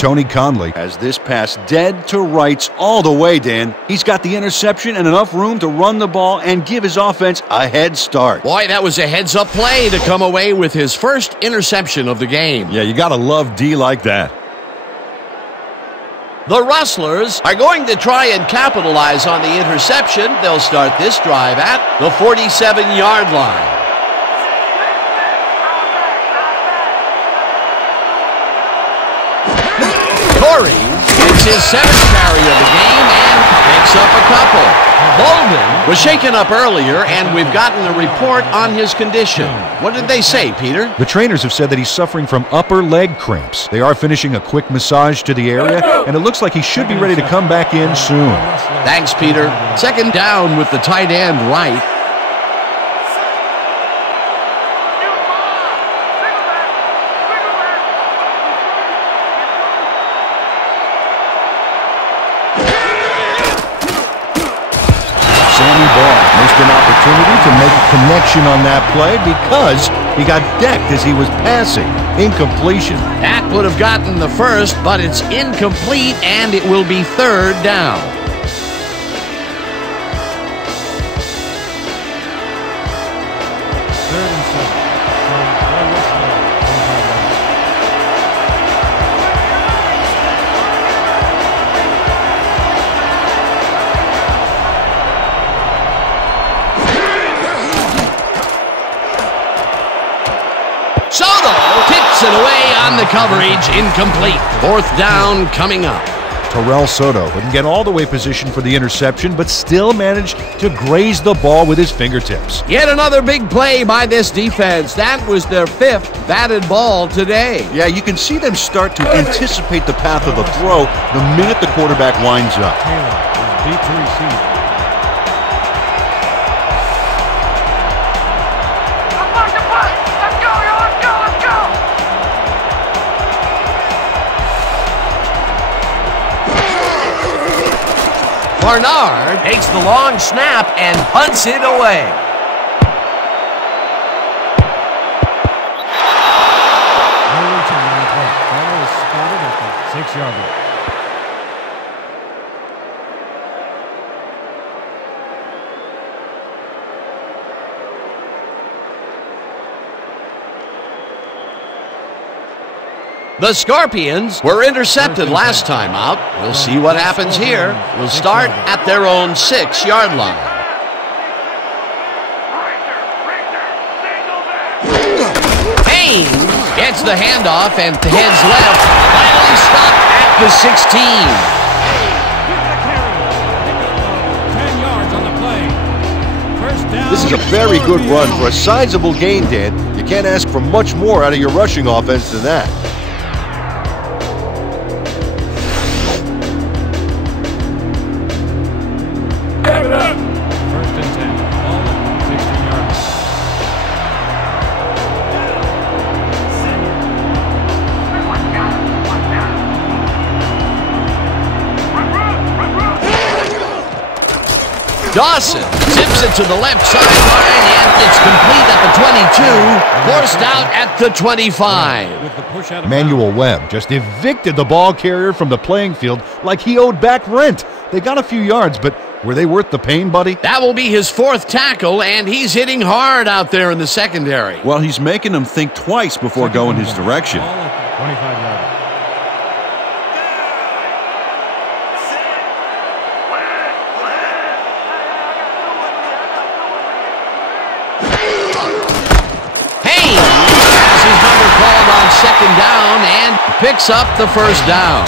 Tony Conley has this pass dead to rights all the way, Dan. He's got the interception and enough room to run the ball and give his offense a head start. Boy, that was a heads-up play to come away with his first interception of the game. Yeah, you got to love D like that. The Rustlers are going to try and capitalize on the interception. They'll start this drive at the 47-yard line. Corey gets his seventh carry of the game and picks up a couple. Bolden was shaken up earlier, and we've gotten a report on his condition. What did they say, Peter? The trainers have said that he's suffering from upper leg cramps. They are finishing a quick massage to the area, and it looks like he should be ready to come back in soon. Thanks, Peter. Second down with the tight end right. An opportunity to make a connection on that play because he got decked as he was passing. Incompletion. That would have gotten the first, but it's incomplete, and it will be third down. Third and 7. From Soto tips it away on the coverage, incomplete. Fourth down coming up. Terrell Soto couldn't get all the way positioned for the interception, but still managed to graze the ball with his fingertips. Yet another big play by this defense. That was their fifth batted ball today. Yeah, you can see them start to anticipate the path of the throw the minute the quarterback winds up. Taylor is deep to receive. Let's go, y'all! Barnard takes the long snap and punts it away. No return on the play. Ball is spotted at the 6-yard line. The Scorpions were intercepted last time out. We'll see what happens here. We'll start at their own 6-yard line. Payne gets the handoff and heads left. Finally stopped at the 16. 10 yards on the play. First down. This is a very good run for a sizable gain, Dan. You can't ask for much more out of your rushing offense than that. First and 10. Ball at the 16-yard line. Dawson zips it to the left sideline, and it's complete at the 22, forced out at the 25. With the push out of Emmanuel Webb just evicted the ball carrier from the playing field like he owed back rent. They got a few yards, but were they worth the pain, buddy? That will be his 4th tackle, and he's hitting hard out there in the secondary. Well, he's making them think twice before going his direction. Ball at the 25-yard line. Payne has his number called on 2nd down and picks up the 1st down.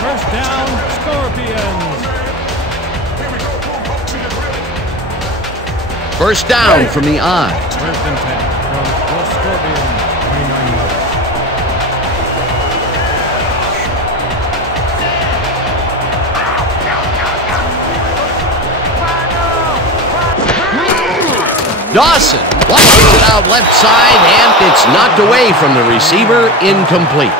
First down, Scorpions. 1st down from the I. First and 10 from the Scorpions, 29 yards. Dawson launches it out left side, and it's knocked away from the receiver, incomplete.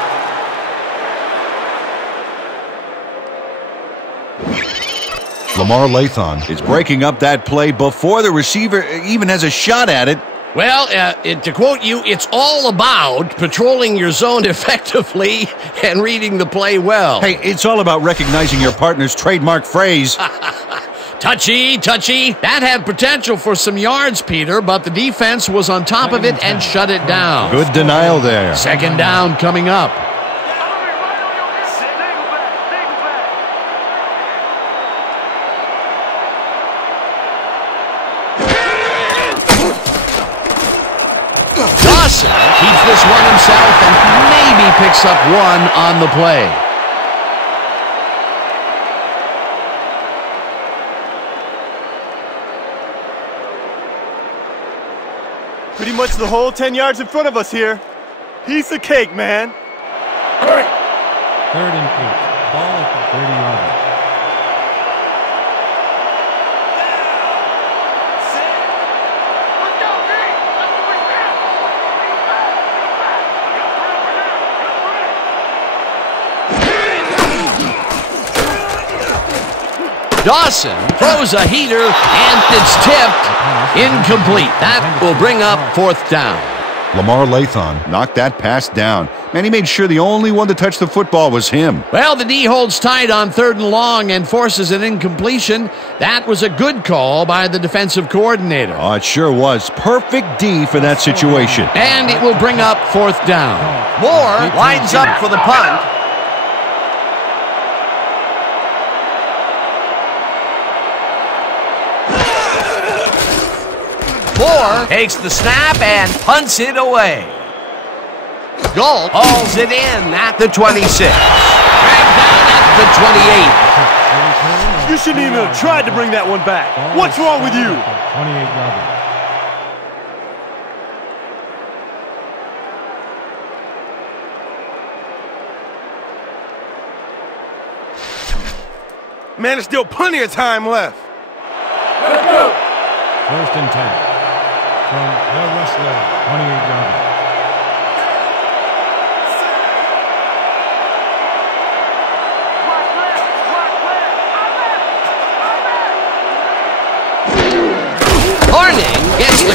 Lamar Lathon Is breaking up that play before the receiver even has a shot at it. Well, to quote you, it's all about patrolling your zone effectively and reading the play well. Hey, it's all about recognizing your partner's trademark phrase. Touchy, touchy. That had potential for some yards, Peter, but the defense was on top of it and shut it down. Good denial there. 2nd down coming up. Dawson keeps this one himself and maybe picks up one on the play. Pretty much the whole 10 yards in front of us here. Piece of cake, man. 3rd and 8. Ball at the 30-yard line. Dawson throws a heater, and it's tipped. Incomplete. That will bring up 4th down. Lamar Lathon knocked that pass down. Man, he made sure the only one to touch the football was him. Well, the D holds tight on 3rd and long and forces an incompletion. That was a good call by the defensive coordinator. Oh, it sure was. Perfect D for that situation. And it will bring up 4th down. Moore lines up for the punt. Moore takes the snap and punts it away. Galt hauls it in at the 26. Dragged down at the 28. You shouldn't even have tried to bring that one back. What's wrong with you? 28-yard line. Man, there's still plenty of time left. Let's go. 1st and 10 from the Rustlers, 28-yard line.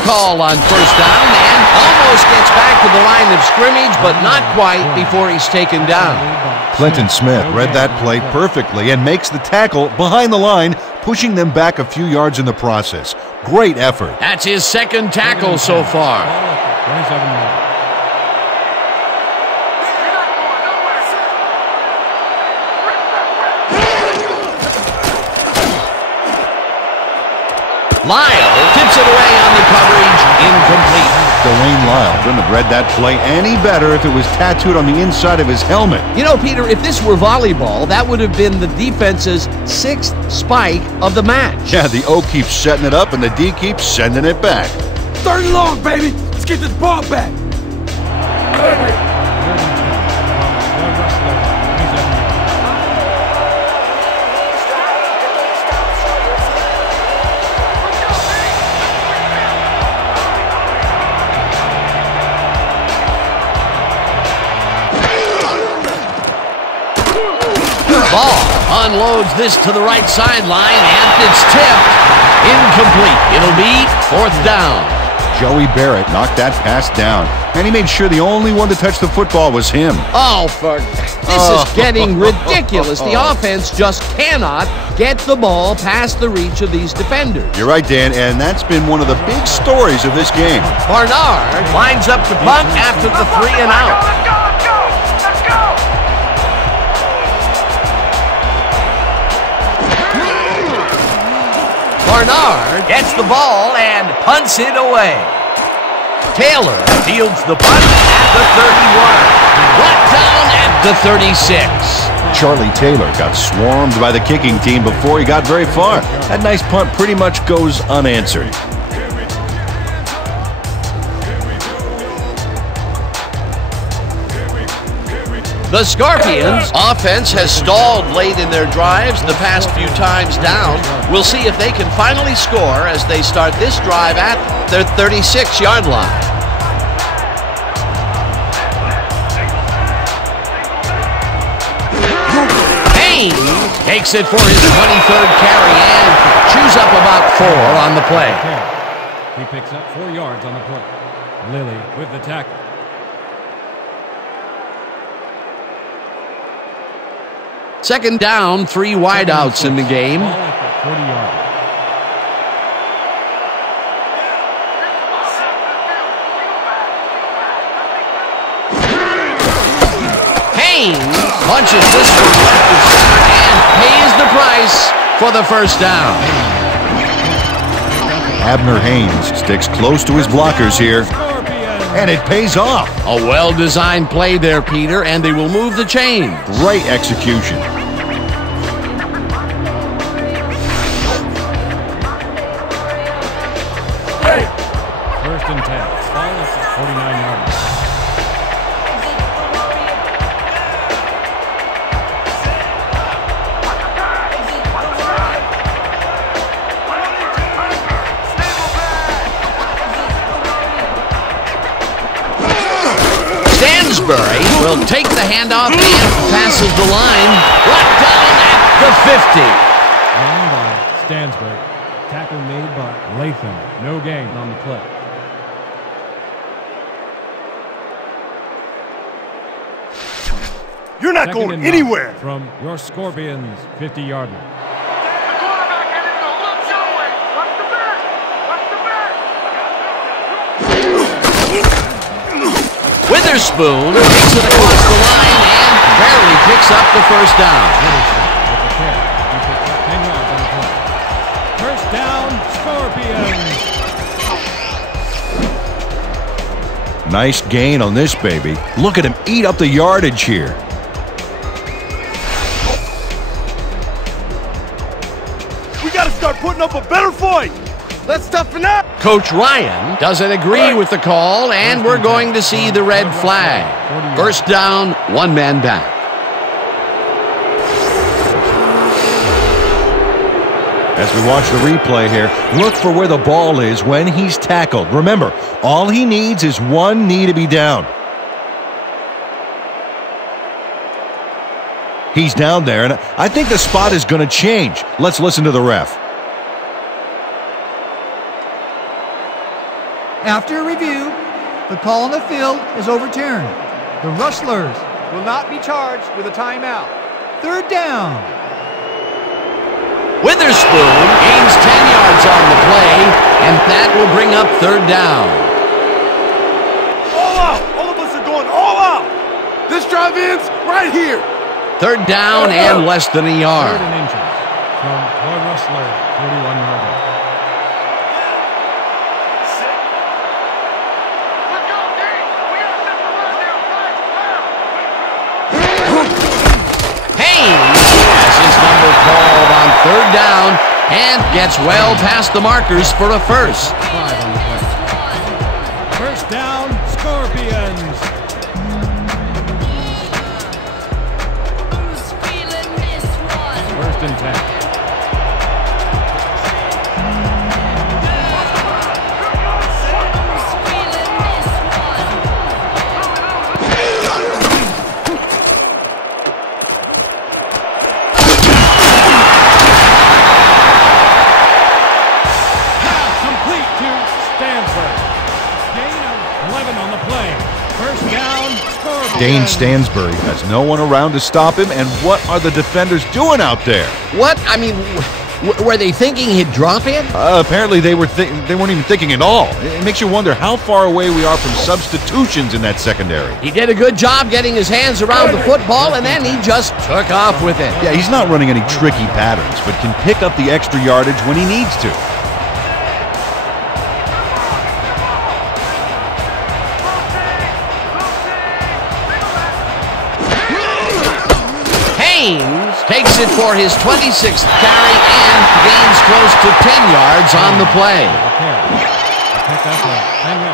the call on first down and almost gets back to the line of scrimmage, but not quite before he's taken down. Clinton Smith read that play perfectly and makes the tackle behind the line, pushing them back a few yards in the process. Great effort. That's his second tackle so far. 27 yards. Lyle tips it away on the coverage, incomplete. Dwayne Lyle couldn't have read that play any better if it was tattooed on the inside of his helmet. You know, Peter, if this were volleyball, that would have been the defense's 6th spike of the match. Yeah, the O keeps setting it up and the D keeps sending it back. 3rd and long, baby. Let's get this ball back. Ball unloads this to the right sideline, and it's tipped. Incomplete. It'll be 4th down. Joey Barrett knocked that pass down, and he made sure the only one to touch the football was him. Oh, this is getting ridiculous. The offense just cannot get the ball past the reach of these defenders. You're right, Dan, and that's been one of the big stories of this game. Barnard lines up to punt after the 3 and out. Let's go, let's go, let's go! Barnard gets the ball and punts it away. Taylor fields the punt at the 31. Brought down at the 36. Charlie Taylor got swarmed by the kicking team before he got very far. That nice punt pretty much goes unanswered. The Scorpions' offense has stalled late in their drives the past few times down. We'll see if they can finally score as they start this drive at their 36-yard line. Haynes takes it for his 23rd carry and chews up about 4 on the play. He picks up 4 yards on the play. Lilly with the tackle. Second down, 3 wideouts in the game. 40-yard. Haynes punches this one left to center and pays the price for the first down. Abner Haynes sticks close to his blockers here, and it pays off. A well-designed play there, Peter, and they will move the chains. Great execution. First and 10. Ball at the 49-yard line. Stansbury will take the handoff and passes the line. Brought down at the 50. Run by Stansbury. Tackle made by Latham. No gain on the play. You're not Second going and anywhere. 9 from your Scorpions' 50-yard line. The quarterback headed to look your way. What's the bet? What's the bet? Witherspoon takes it across the line and barely picks up the first down. Witherspoon with the carry. He picks up 10 yards on the play. First down, Scorpions. Nice gain on this baby. Look at him eat up the yardage here. We got to start putting up a better fight. Let's toughen up. Coach Ryan doesn't agree with the call, and we're going to see the red flag. First down, 1 man back. As we watch the replay here, look for where the ball is when he's tackled. Remember, all he needs is one knee to be down. He's down there, and I think the spot is going to change. Let's listen to the ref. After review, the call on the field is overturned. The Rustlers will not be charged with a timeout. Third down. Witherspoon gains 10 yards on the play, and that will bring up third down. All out! All of us are going all out! This drive ends right here! Third down and less than a yard. Third and inches from the Rustler 41-yarder. Let's go, Dave! We gotta set the run now! Right, Haynes has his number called on third down and gets well past the markers for a first. 5 on the play. First down, Scorpions. First and 10. Dane Stansbury has no one around to stop him, and what are the defenders doing out there? What? I mean, were they thinking he'd drop it? Apparently they weren't even thinking at all. It makes you wonder how far away we are from substitutions in that secondary. He did a good job getting his hands around the football, and then he just took off with it. Yeah, he's not running any tricky patterns, but can pick up the extra yardage when he needs to. Haynes takes it for his 26th carry and gains close to 10 yards on the play.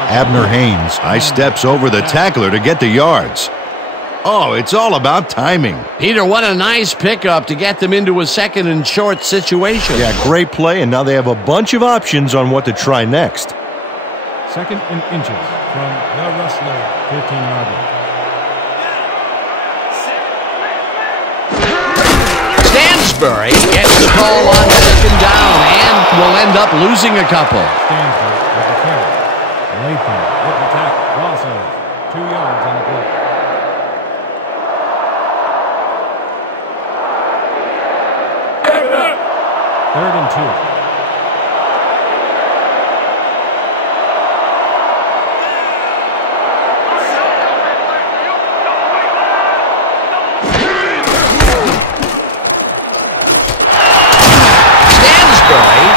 Abner Haynes high steps over the tackler to get the yards. Oh, it's all about timing. Peter, what a nice pickup to get them into a second and short situation. Yeah, great play, and now they have a bunch of options on what to try next. Second and inches from the Rustler 15-yarder. Stansbury gets the call on second down and will end up losing a couple. Stansbury with the carry. Latham with the tackle. Losses 2 yards on the play. Third and 2.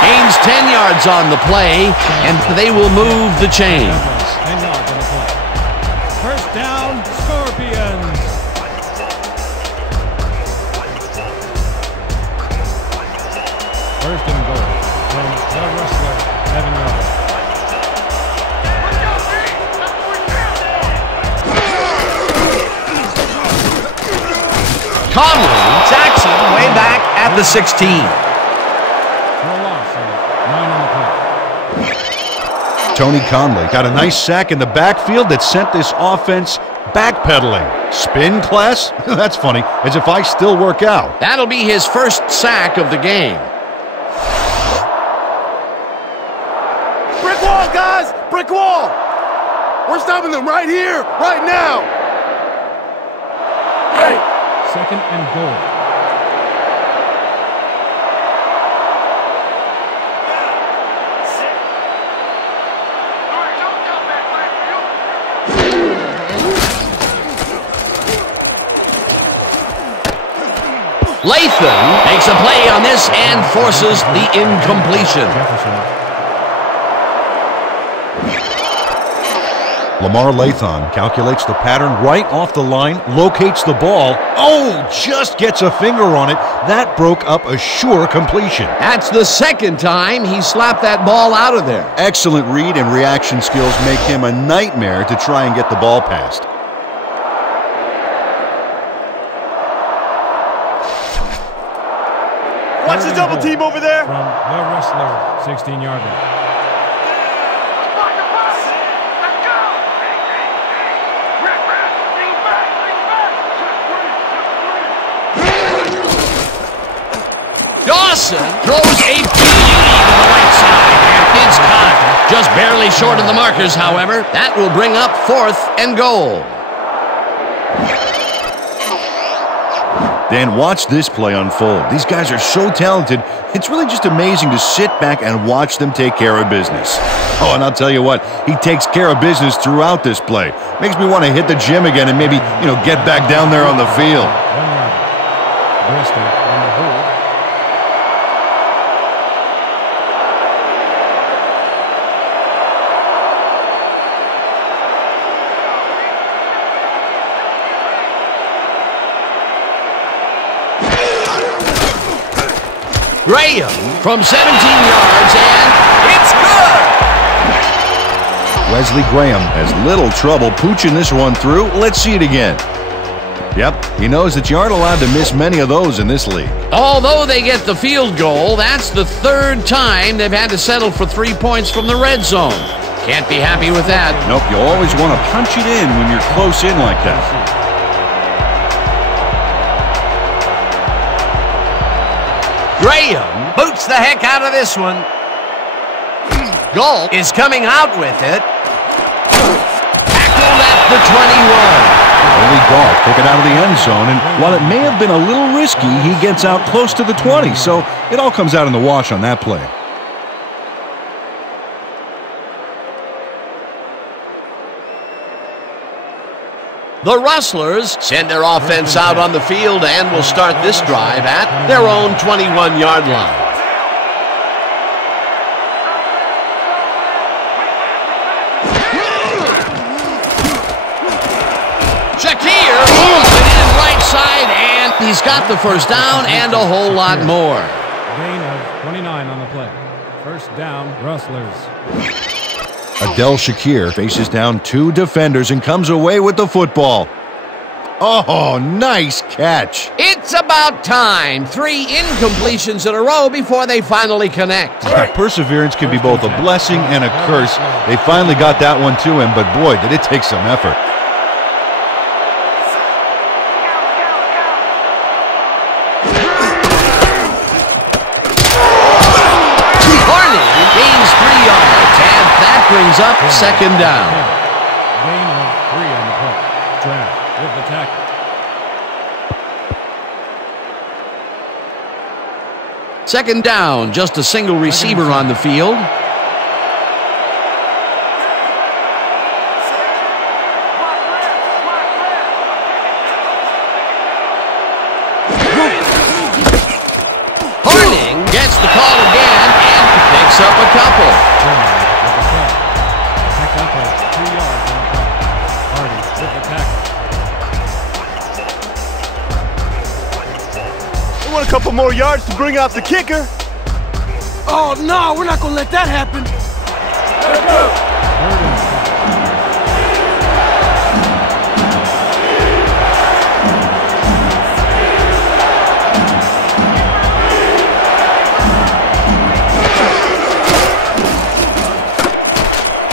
Gains 10 yards on the play, and they will move the chain. 10 yards on the play. First down, Scorpions. First and goal from the Rustler 7-yarder. Conley sacks him way back at the 16. Tony Conley got a nice sack in the backfield that sent this offense backpedaling. Spin class? That's funny, as if I still work out. That'll be his first sack of the game. Brick wall, guys! Brick wall! We're stopping them right here, right now! Hey! Second and goal. Latham makes a play on this and forces the incompletion. Lamar Latham calculates the pattern right off the line, locates the ball. Oh, just gets a finger on it. That broke up a sure completion. That's the second time he slapped that ball out of there. Excellent read and reaction skills make him a nightmare to try and get the ball past. Watch the double team over there! From the Rustler 16-yarder. Dawson throws a beauty to the right side, and it's caught Just barely short of the markers, however. That will bring up 4th and goal. Dan, watch this play unfold. These guys are so talented, it's really just amazing to sit back and watch them take care of business. Oh, and I'll tell you what, he takes care of business throughout this play. Makes me want to hit the gym again and maybe, get back down there on the field. Bristol on the hold. Graham from 17 yards, and it's good! Wesley Graham has little trouble pooching this one through. Let's see it again. Yep, he knows that you aren't allowed to miss many of those in this league. Although they get the field goal, that's the 3rd time they've had to settle for 3 points from the red zone. Can't be happy with that. Nope, you always want to punch it in when you're close in like that. Graham boots the heck out of this one. Galt is coming out with it. Tackled at the 21. Only Galt took it out of the end zone, and while it may have been a little risky, he gets out close to the 20, so it all comes out in the wash on that play. The Rustlers send their offense out on the field and will start this drive at their own 21-yard line. Shakir pulls it in right side, and he's got the first down and a whole lot more. Gain of 29 on the play. First down, Rustlers. Adel Shakir faces down 2 defenders and comes away with the football. Oh, nice catch. It's about time. 3 incompletions in a row before they finally connect. Perseverance can be both a blessing and a curse. They finally got that one to him, but boy, did it take some effort. Brings up 2nd down. Gain of 3 on the play. Draft with the tackle. 2nd down, just a single receiver on the field. Horning gets the call again and picks up a couple. A couple more yards to bring out the kicker. Oh, no, we're not going to let that happen. Let's go.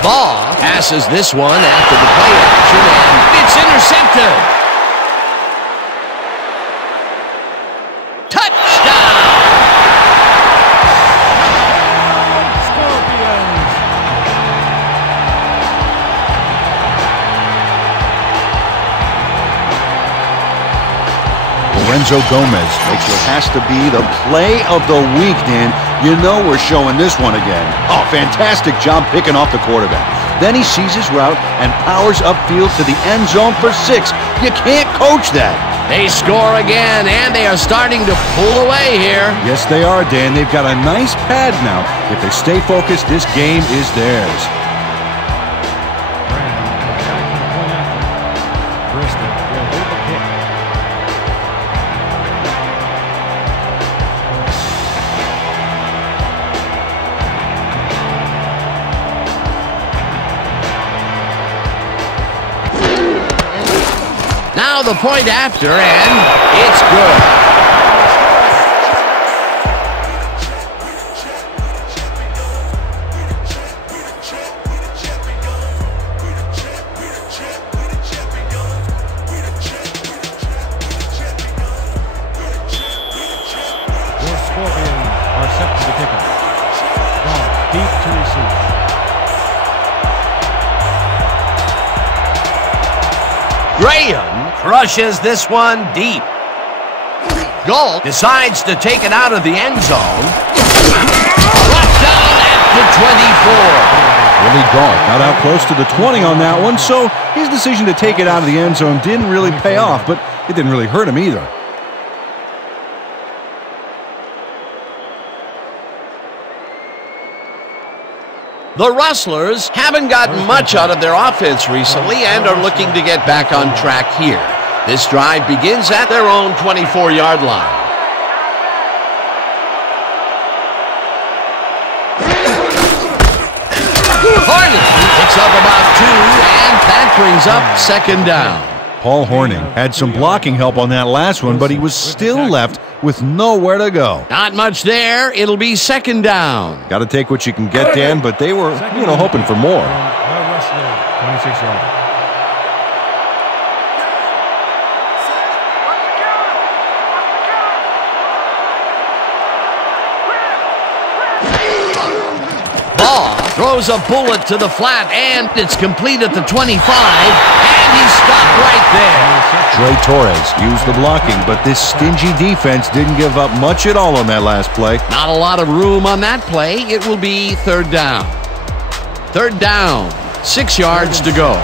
Ball passes this one after the play action, and it's intercepted. Lorenzo Gomez makes what has to be the play of the week, Dan. You know we're showing this one again. Oh, fantastic job picking off the quarterback. Then he sees his route and powers upfield to the end zone for 6. You can't coach that. They score again, and they are starting to pull away here. Yes, they are, Dan. They've got a nice pad now. If they stay focused, this game is theirs. Now the point after, and it's good. Your Scorpions are set to the kickoff. Ball deep to receive. Graham crushes this one deep. Galt decides to take it out of the end zone. Brought down at the 24. Willie Galt got out close to the 20 on that one, so his decision to take it out of the end zone didn't really pay off, but it didn't really hurt him either. The Rustlers haven't gotten much out of their offense recently and are looking to get back on track here. This drive begins at their own 24-yard line. Horning picks up about 2, and that brings up second down. Paul Horning had some blocking help on that last one, but he was still left with nowhere to go. Not much there. It'll be second down. Got to take what you can get, Dan, but they were, hoping for more. The Rustlers, 26 yards. Ball throws a bullet to the flat, and it's complete at the 25, and he's stopped right there. Dre Torres used the blocking, but this stingy defense didn't give up much at all on that last play. Not a lot of room on that play. It will be third down. Third down, 6 yards to go.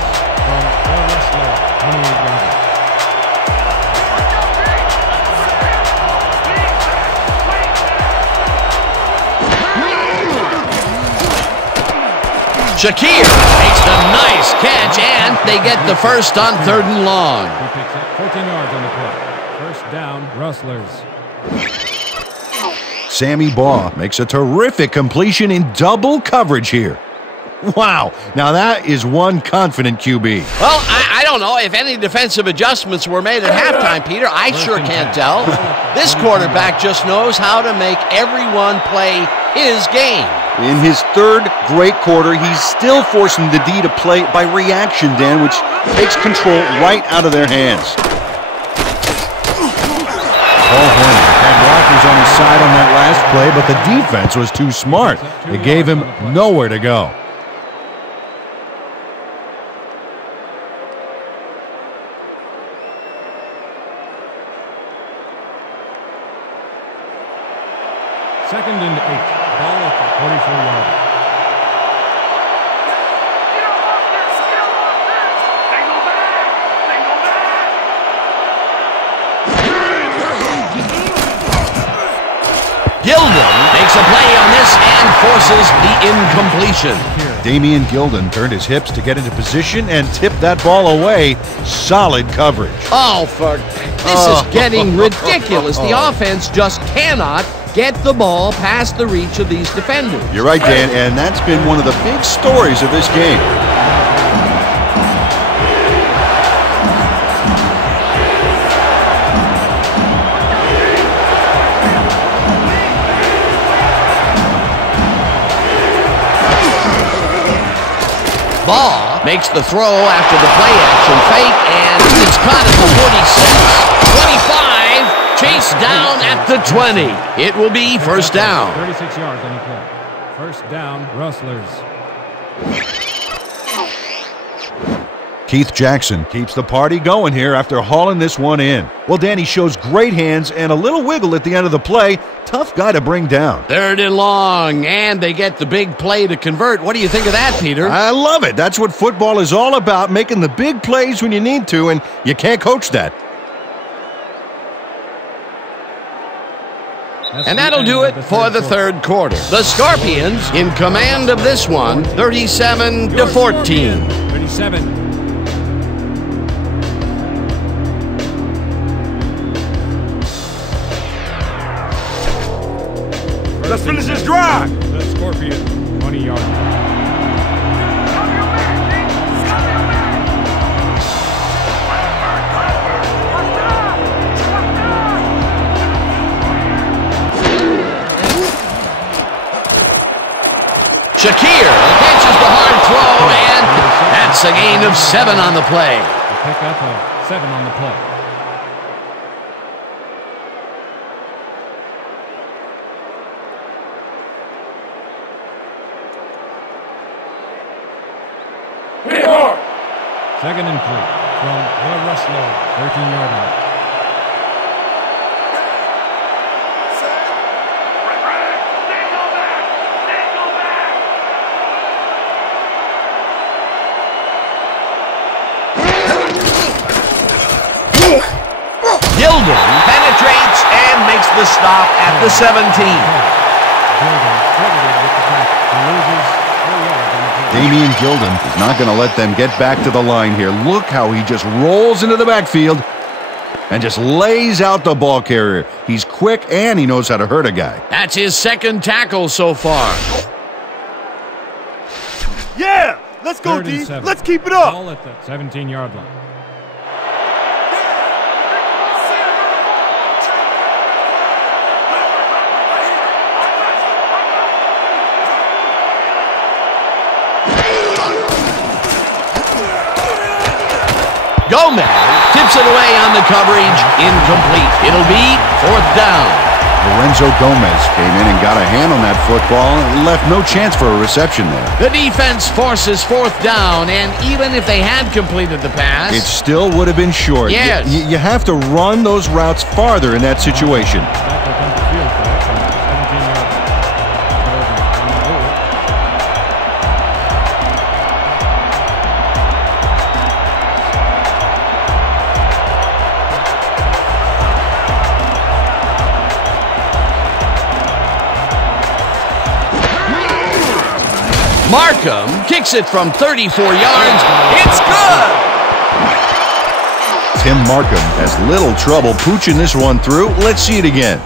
Shakir makes the nice catch, and they get the first on 3rd and long. He picks up 14 yards on the play. First down, Rustlers. Sammy Baugh makes a terrific completion in double coverage here. Wow, now that is one confident QB. Well, I don't know if any defensive adjustments were made at halftime, Peter. I sure can't tell. This quarterback just knows how to make everyone play his game. In his 3rd great quarter, he's still forcing the D to play by reaction, Dan, which takes control right out of their hands. Paul Horning had blockers on his side on that last play, but the defense was too smart. It gave him nowhere to go. Second and 8. Ball at the 44-yard. Gilden makes a play on this and forces the incompletion. Damian Gilden turned his hips to get into position and tipped that ball away. Solid coverage. Oh, this is getting ridiculous. The offense just cannot get the ball past the reach of these defenders. You're right, Dan, and that's been one of the big stories of this game. Ball makes the throw after the play-action fake, and it's caught at the 46, 25, chased down at the 20. It will be first down. 36 yards on the play. First down, Rustlers. Keith Jackson keeps the party going here after hauling this one in. Well, Danny shows great hands and a little wiggle at the end of the play. Tough guy to bring down. 3rd and long, and they get the big play to convert. What do you think of that, Peter? I love it. That's what football is all about, making the big plays when you need to, and you can't coach that. And that'll do it for the 3rd quarter. The Scorpions in command of this one, 37-14. 37. Let's finish this drive. The Scorpions, 20 yards. Shakir catches the hard throw, and that's a gain of 7 on the play. Pick up a 7 on the play. Second and 3. from the Rustlers, 13-yard line. Gilden penetrates and makes the stop at the 17. Damian Gilden is not going to let them get back to the line here. Look how he just rolls into the backfield and just lays out the ball carrier. He's quick and he knows how to hurt a guy. That's his second tackle so far. Yeah! Let's go, D. Let's keep it up. Ball at the 17-yard line. Gomez tips it away on the coverage. Incomplete. It'll be fourth down. Lorenzo Gomez came in and got a hand on that football and left no chance for a reception there. The defense forces fourth down, and even if they had completed the pass, it still would have been short. Yes. You have to run those routes farther in that situation. Markham kicks it from 34 yards. It's good! Tim Markham has little trouble pooching this one through. Let's see it again.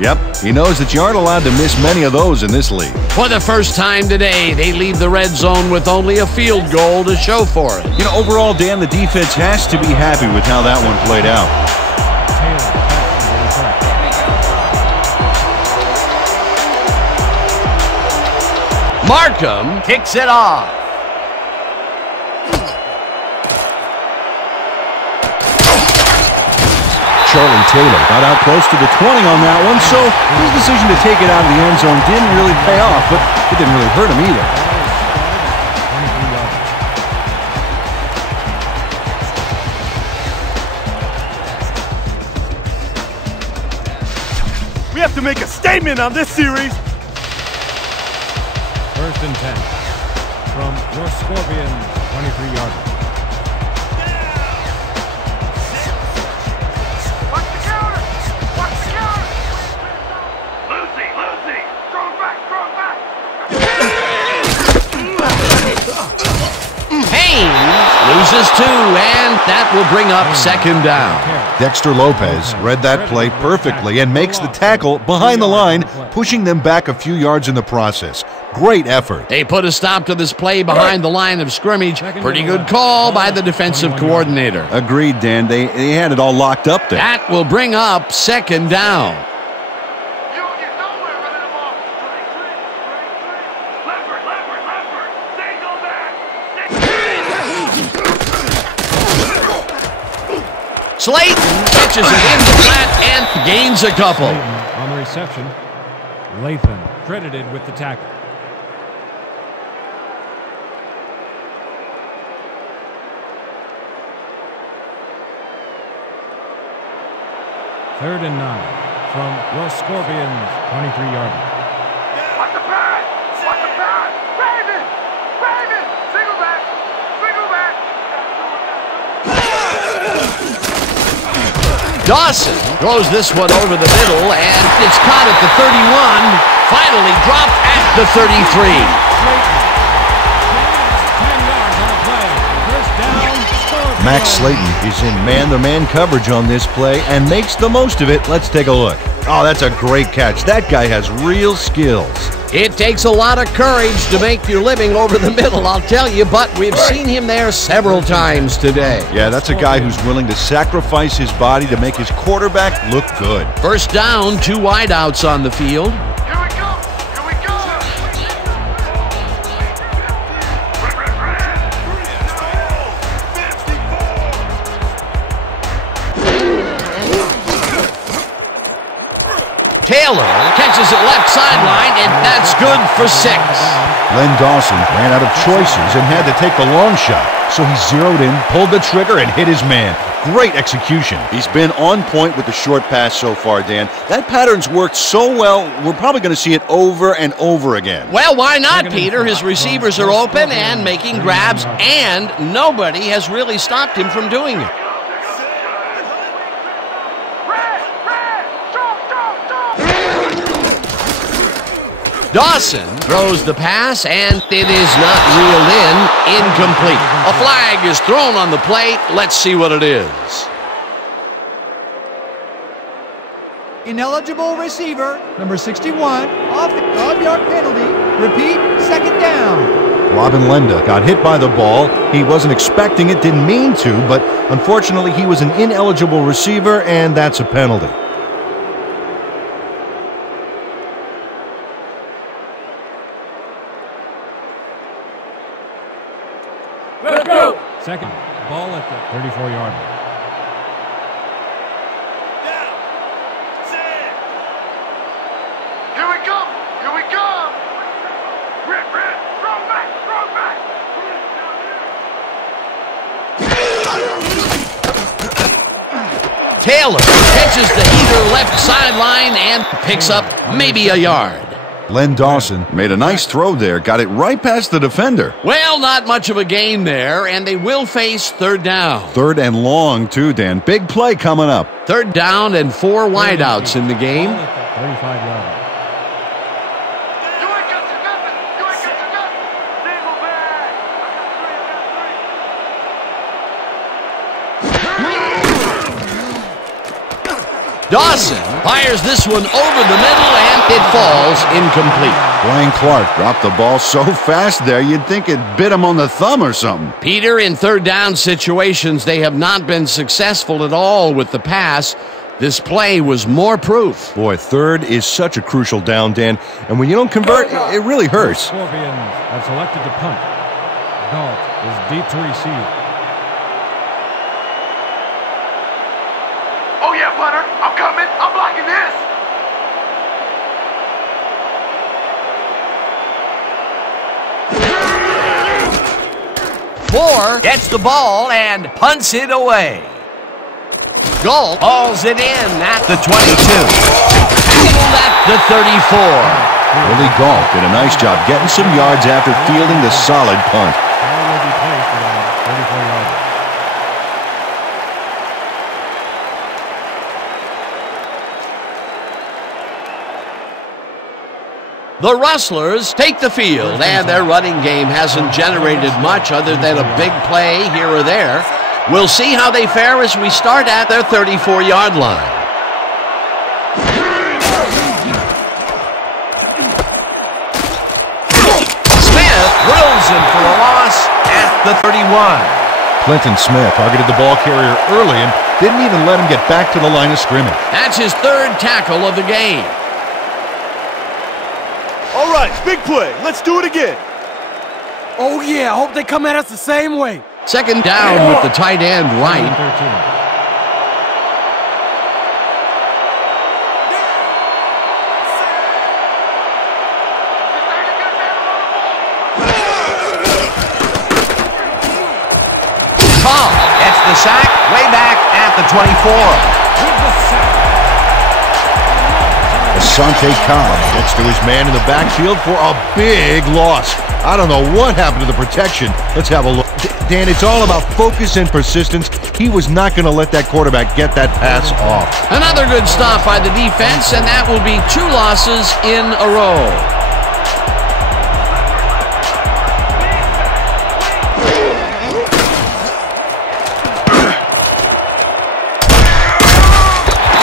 Yep, he knows that you aren't allowed to miss many of those in this league. For the first time today, they leave the red zone with only a field goal to show for it. You know, overall, Dan, the defense has to be happy with how that one played out. Markham kicks it off. Charlie Taylor got out close to the 20 on that one, so his decision to take it out of the end zone didn't really pay off, but it didn't really hurt him either. We have to make a statement on this series. First and 10 from your Scorpions, 23-yard line. Watch the counter! Watch the counter! Lucy! Throw it back! Haynes loses two, and that will bring up second down. Dexter Lopez read that play perfectly and makes the tackle behind the line, pushing them back a few yards in the process. Great effort. They put a stop to this play behind the line of scrimmage. Pretty good call by the defensive coordinator. Agreed, Dan. They had it all locked up there. That will bring up second down. You don't get nowhere running the ball. Leopard. They go back. Slayton catches it in the flat and gains a couple. On the reception, Latham credited with the tackle. Third and 9 from your Scorpions, 23-yard line. Watch the pad! Raven! Single back! Dawson throws this one over the middle, and it's caught at the 31. Finally dropped at the 33. Max Slayton is in man-to-man coverage on this play and makes the most of it. Let's take a look. Oh, that's a great catch. That guy has real skills. It takes a lot of courage to make your living over the middle, I'll tell you, but we've seen him there several times today. Yeah, that's a guy who's willing to sacrifice his body to make his quarterback look good. First down, two wideouts on the field. Taylor catches it left sideline, and that's good for 6. Len Dawson ran out of choices and had to take the long shot. So he zeroed in, pulled the trigger, and hit his man. Great execution. He's been on point with the short pass so far, Dan. That pattern's worked so well, we're probably going to see it over and over again. Well, why not, Peter? His receivers are open and making grabs, and nobody has really stopped him from doing it. Dawson throws the pass, and it is not reeled in. Incomplete. A flag is thrown on the plate. Let's see what it is. Ineligible receiver, number 61, off the 5-yard penalty. Repeat, 2nd down. Robin Lenda got hit by the ball. He wasn't expecting it, didn't mean to, but unfortunately he was an ineligible receiver, and that's a penalty. Let's go. Second ball at the 34-yard line. Here we come! Here we come! Rip, throw back! Taylor catches the heater left sideline and picks up maybe a yard. Len Dawson made a nice throw there, got it right past the defender. Well, not much of a gain there, and they will face 3rd down. 3rd and long, too, Dan. Big play coming up. 3rd down and 4 wideouts in the game. 35-yard line. You ain't got nothing! You ain't got nothing! Single back! Dawson fires this one over the middle, and it falls incomplete. Blaine Clark dropped the ball so fast there, you'd think it bit him on the thumb or something. Peter, in 3rd down situations, they have not been successful at all with the pass. This play was more proof. Boy, 3rd is such a crucial down, Dan. And when you don't convert, it really hurts. Scorpions have selected to punt. Galt is deep to receive. Oh yeah, punter! I'm coming! I'm blocking this! Moore gets the ball and punts it away. Galt hauls it in at the 22. Tackled at the 34. Willie Galt did a nice job getting some yards after fielding the solid punt. Ball will be placed around 34 yards. The Rustlers take the field, and their running game hasn't generated much other than a big play here or there. We'll see how they fare as we start at their 34-yard line. Smith drills him for a loss at the 31. Clinton Smith targeted the ball carrier early and didn't even let him get back to the line of scrimmage. That's his 3rd tackle of the game. All right, big play. Let's do it again. Oh, yeah, I hope they come at us the same way. 2nd down with the tight end right. 13. Gets the sack way back at the 24. Asante Cobb gets to his man in the backfield for a big loss. I don't know what happened to the protection. Let's have a look. Dan, it's all about focus and persistence. He was not going to let that quarterback get that pass off. Another good stop by the defense, and that will be 2 losses in a row.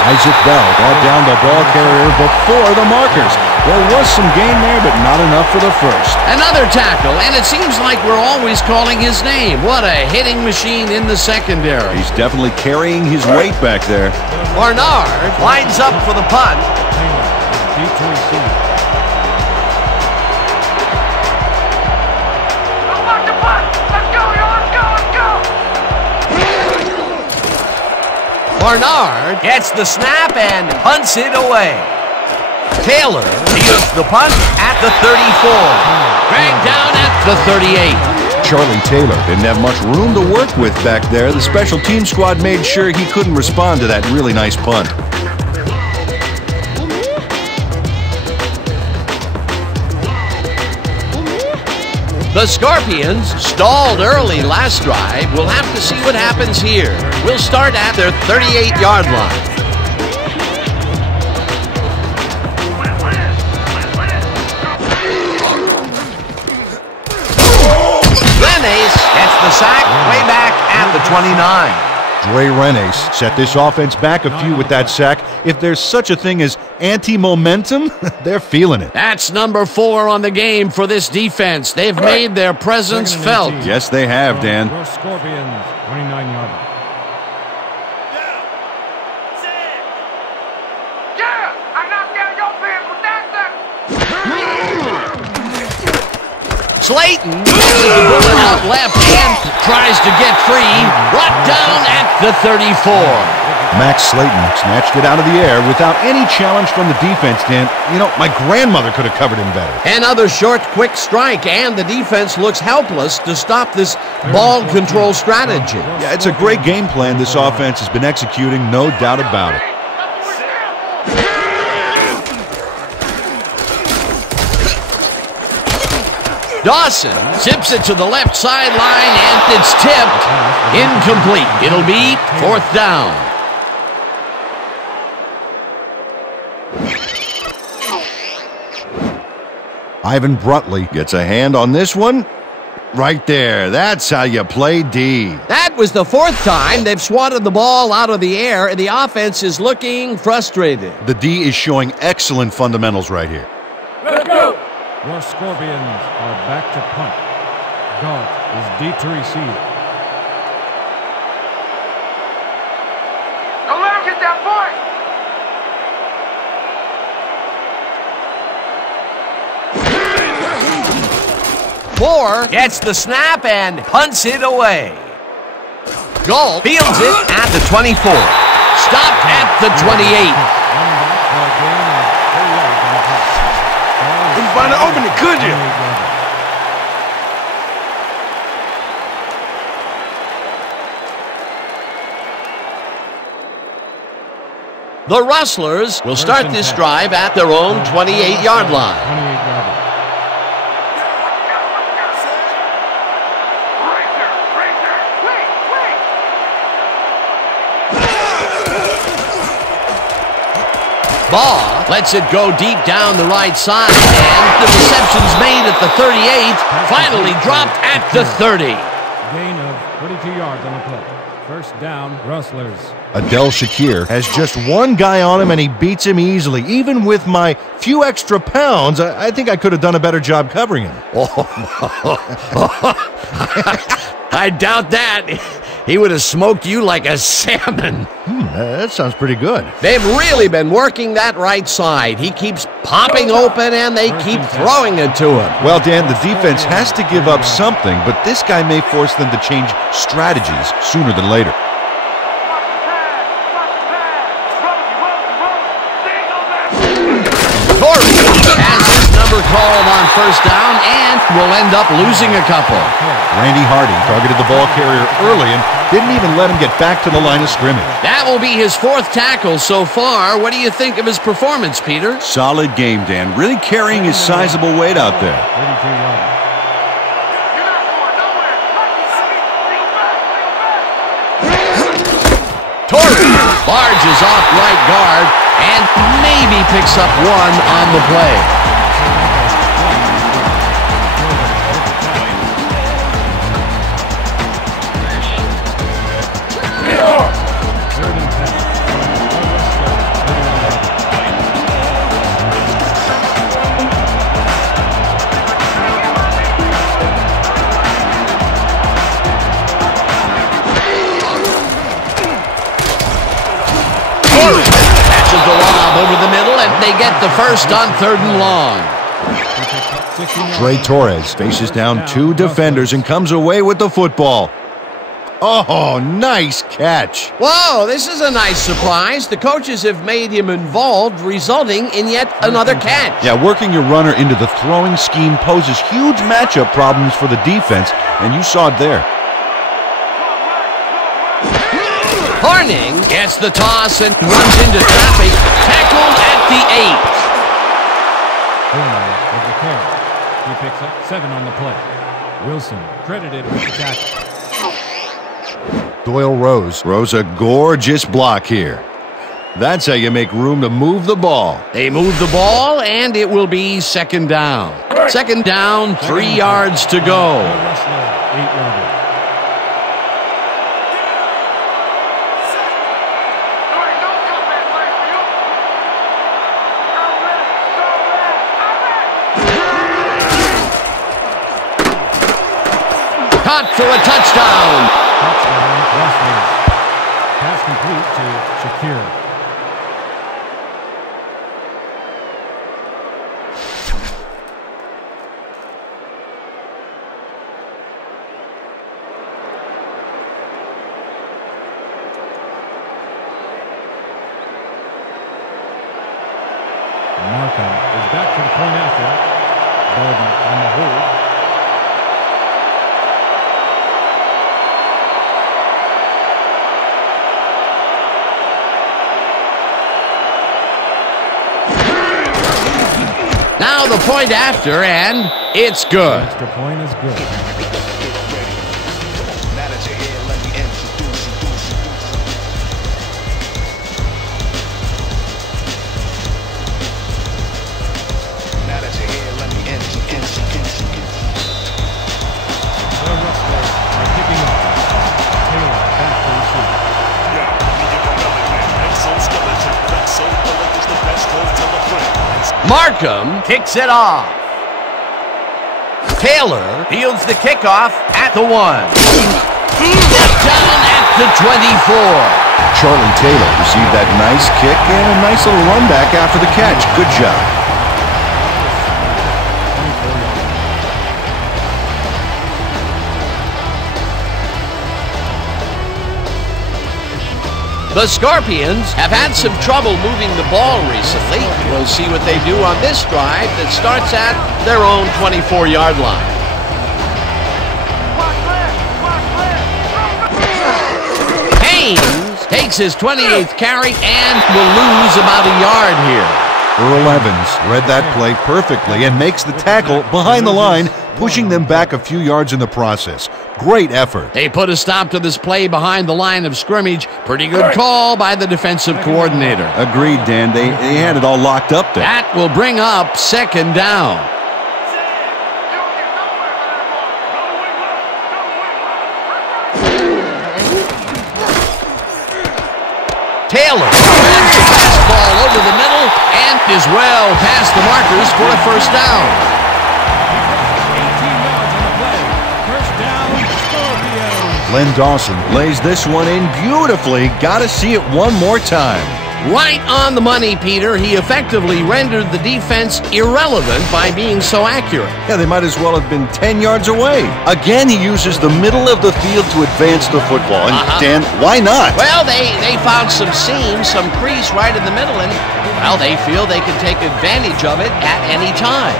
Isaac Bell brought down the ball carrier before the markers. There was some gain there, but not enough for the first. Another tackle, and it seems like we're always calling his name. What a hitting machine in the secondary. He's definitely carrying his weight back there. Barnard lines up for the punt. Taylor is deep to receive. Let's block the punt! Let's go, y'all! Let's go! Let's go! Barnard gets the snap and punts it away. Taylor deals the punt at the 34. Dragged down at the 38. Charlie Taylor didn't have much room to work with back there. The special team squad made sure he couldn't respond to that really nice punt. The Scorpions stalled early last drive. We'll have to see what happens here. We'll start at their 38-yard line. Renes gets the sack way back at the 29. Dre Renes set this offense back a few with that sack. If there's such a thing as anti-momentum, they're feeling it. That's number 4 on the game for this defense. They've made their presence felt. Yes, they have, Dan. Scorpions, 29-yard. Yeah! I knocked down your pants with that sucker! Slayton uses the bullet out left and tries to get free. Brought down at the 34. Max Slayton snatched it out of the air without any challenge from the defense, Dan. You know, my grandmother could have covered him better. Another short, quick strike, and the defense looks helpless to stop this ball control strategy. Yeah, it's a great game plan this offense has been executing, no doubt about it. Dawson zips it to the left sideline, and it's tipped. Incomplete. It'll be 4th down. Ivan Brutley gets a hand on this one. Right there. That's how you play D. That was the 4th time they've swatted the ball out of the air, and the offense is looking frustrated. The D is showing excellent fundamentals right here. Let's go! Your Scorpions are back to punt. Galt is deep to receive. Don't let him get that point! 4 gets the snap and punts it away. Galt fields it at the 24. Stopped at the 28. Couldn't find an opening, could you? The Rustlers will start this drive at their own 28-yard line. Ball lets it go deep down the right side, and the reception's made at the 38, finally dropped at the 30. Gain of 42 yards on the play. 1st down, Rustlers. Adel Shakir has just one guy on him, and he beats him easily. Even with my few extra pounds, I think I could have done a better job covering him. I doubt that. He would have smoked you like a salmon. That sounds pretty good. They've really been working that right side. He keeps popping open, and they keep throwing it to him. Well, Dan, the defense has to give up something, but this guy may force them to change strategies sooner than later. Torrey has his number called on 1st down and will end up losing a couple. Randy Hardy targeted the ball carrier early and didn't even let him get back to the line of scrimmage. That will be his 4th tackle so far. What do you think of his performance, Peter? Solid game, Dan. Really carrying his sizable weight out there. 32 yards. Torrey barges off right guard and maybe picks up 1 on the play. Catches the lob over the middle, and they get the 1st on 3rd and long. Trey Torres faces down 2 defenders and comes away with the football. Oh, nice catch. Whoa, this is a nice surprise. The coaches have made him involved, resulting in yet another catch. Yeah, working your runner into the throwing scheme poses huge matchup problems for the defense, and you saw it there. Horning gets the toss and runs into traffic. Tackled at the 8. Horning with the carry. He picks up 7 on the play. Wilson credited with the tackle. Doyle Rose a gorgeous block here. That's how you make room to move the ball. They move the ball, and it will be second down. Second down, 3 yards to go. Rustler, 8-yarder. Caught for a touchdown. Touchdown, Rustlers. Pass complete to Shakir. Markham is back for the point after. Bowden on the hold. Now the point after, and it's good. Extra point is good. The Rustlers are kicking off. Taylor back to receive. Markham kicks it off. Taylor fields the kickoff at the 1. Down at the 24. Charlie Taylor received that nice kick and a nice little run back after the catch. Good job. The Scorpions have had some trouble moving the ball recently. We'll see what they do on this drive that starts at their own 24-yard line. Haynes takes his 28th carry and will lose about a yard here. Earl Evans read that play perfectly and makes the tackle behind the line, pushing them back a few yards in the process. Great effort. They put a stop to this play behind the line of scrimmage. Pretty good call by the defensive coordinator. Agreed, Dan. They had it all locked up there. That will bring up second down. Taylor grabs the fastball over the middle and is well past the markers for a first down. 18 yards on the play. First down, Scorpions. Len Dawson lays this one in beautifully. Got to see it one more time. Right on the money, Peter. He effectively rendered the defense irrelevant by being so accurate. Yeah, they might as well have been 10 yards away. Again, he uses the middle of the field to advance the football. And Dan, why not? Well, they found some seam, some crease right in the middle, and, well, they feel they can take advantage of it at any time.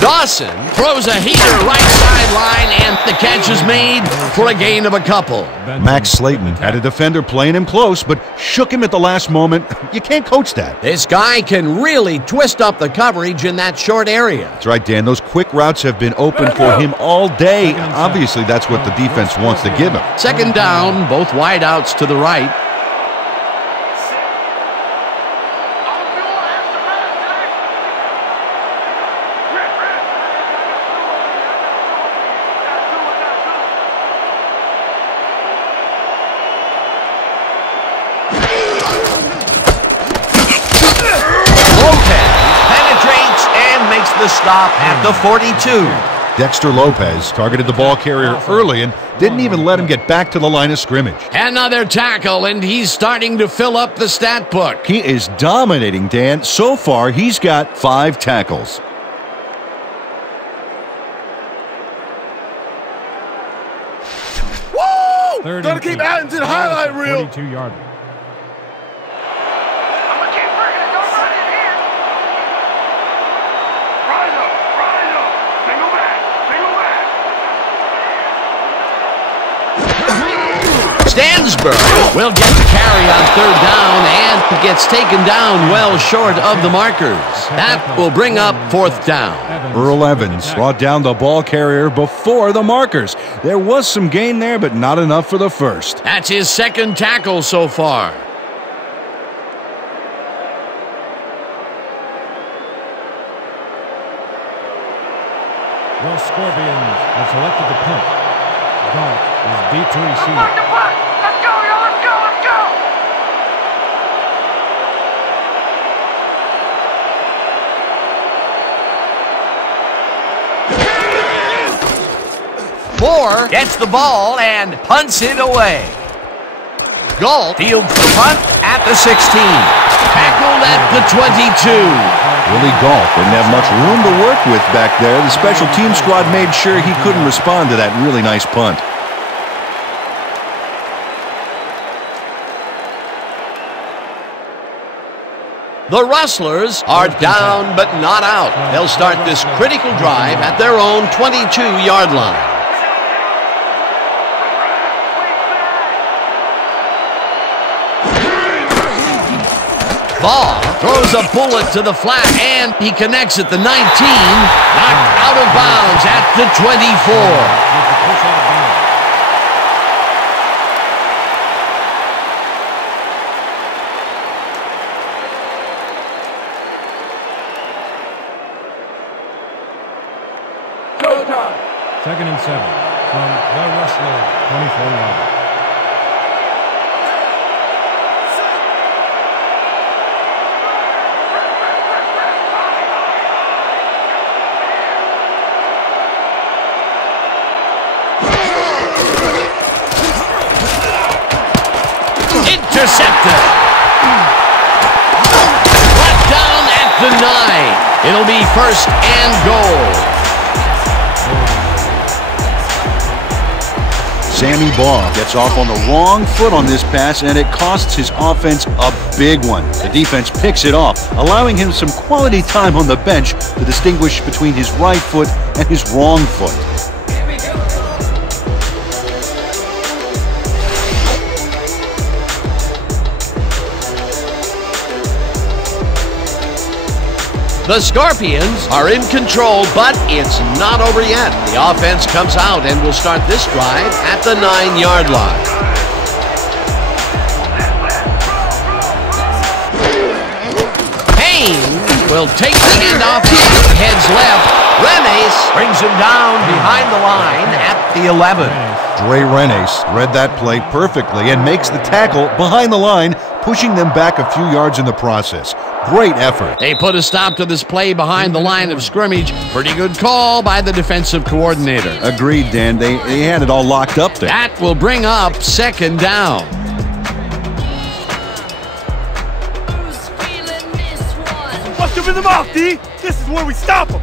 Dawson throws a heater right sideline, and the catch is made for a gain of a couple. Max Slayton had a defender playing him close, but shook him at the last moment. You can't coach that. This guy can really twist up the coverage in that short area. That's right, Dan. Those quick routes have been open for him all day. Obviously, that's what the defense wants to give him. Second down, both wideouts to the right. The stop at the 42. Dexter Lopez targeted the ball carrier early and didn't even let him get back to the line of scrimmage. Another tackle, and he's starting to fill up the stat book. He is dominating, Dan. So far, he's got 5 tackles. Third Gotta and keep 8. adding to the highlight reel. 42-yarder. I'm gonna keep bringing it. Don't run in here. Rise up. Rise up. Single back. Single back. Stansbury will get the carry on third down and gets taken down well short of the markers. That will bring up fourth down. Earl Evans brought down the ball carrier before the markers. There was some gain there, but not enough for the first. That's his second tackle so far. Your Scorpions have selected the punt. Galt is deep to receive. Punt the punt. Let's go, y'all. Let's go. Let's go. Moore gets the ball and punts it away. Galt fields the punt at the 16. Tackled at the 22. Willie Galt didn't have much room to work with back there. The special team squad made sure he couldn't respond to that really nice punt. The Rustlers are down but not out. They'll start this critical drive at their own 22-yard line. Ball throws a bullet to the flat, and he connects at the 19. Knocked out of bounds at the 24. Second and 7 from the Rustlers, 24-yard. Intercepted. Brought down at the 9. It'll be first and goal. Sammy Baugh gets off on the wrong foot on this pass, and it costs his offense a big one. The defense picks it off, allowing him some quality time on the bench to distinguish between his right foot and his wrong foot. The Scorpions are in control, but it's not over yet. The offense comes out and will start this drive at the 9-yard line. Haynes will take the handoff, heads left. Renes brings him down behind the line at the 11. Dre Renes read that play perfectly and makes the tackle behind the line, pushing them back a few yards in the process. Great effort. They put a stop to this play behind the line of scrimmage. Pretty good call by the defensive coordinator. Agreed, Dan. They had it all locked up there. That will bring up second down. Bust him in the mouth, D. This is where we stop him.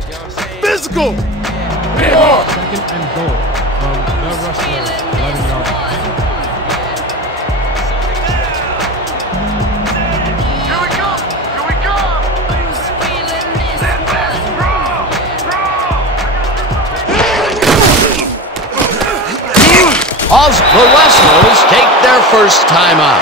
Physical. Second and goal from the Rustlers, 11-yard line. The Rustlers take their first timeout.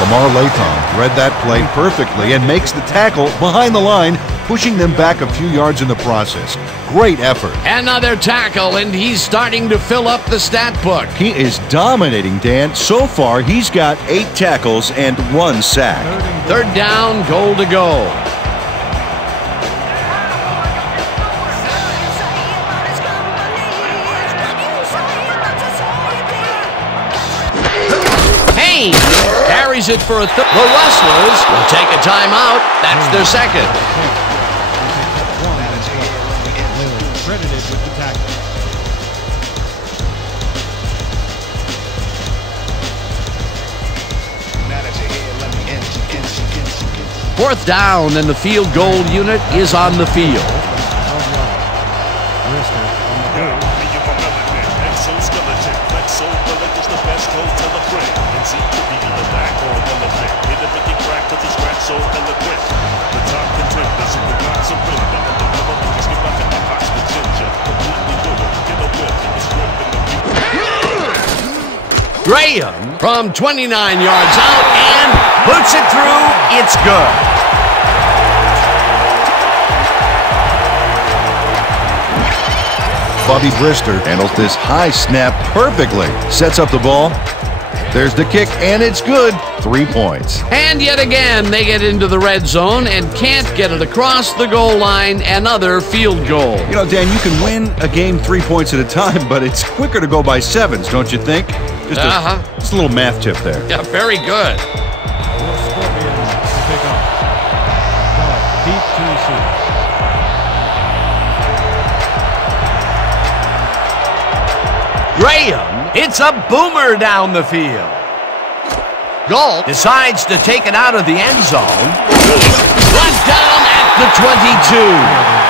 Lamar Latham read that play perfectly and makes the tackle behind the line, pushing them back a few yards in the process. Great effort. Another tackle, and he's starting to fill up the stat book. He is dominating, Dan. So far, he's got 8 tackles and 1 sack. Third down, goal to go. Carries it for a the Rustlers will take a timeout. That's their second. Credited with the tackle. Fourth down, and the field goal unit is on the field. Exoskeleton. Exoskeleton is the best hotel Graham from 29 yards out and puts it through. It's good. Bobby Brister handles this high snap perfectly. Sets up the ball. There's the kick, and it's good. 3 points. And yet again, they get into the red zone and can't get it across the goal line. Another field goal. You know, Dan, you can win a game 3 points at a time, but it's quicker to go by sevens, don't you think? Just a little math tip there. Yeah, very good. The Scorpions to pick up. Ball deep to receive. Graham, it's a boomer down the field. Galt decides to take it out of the end zone. Brought down at the 22.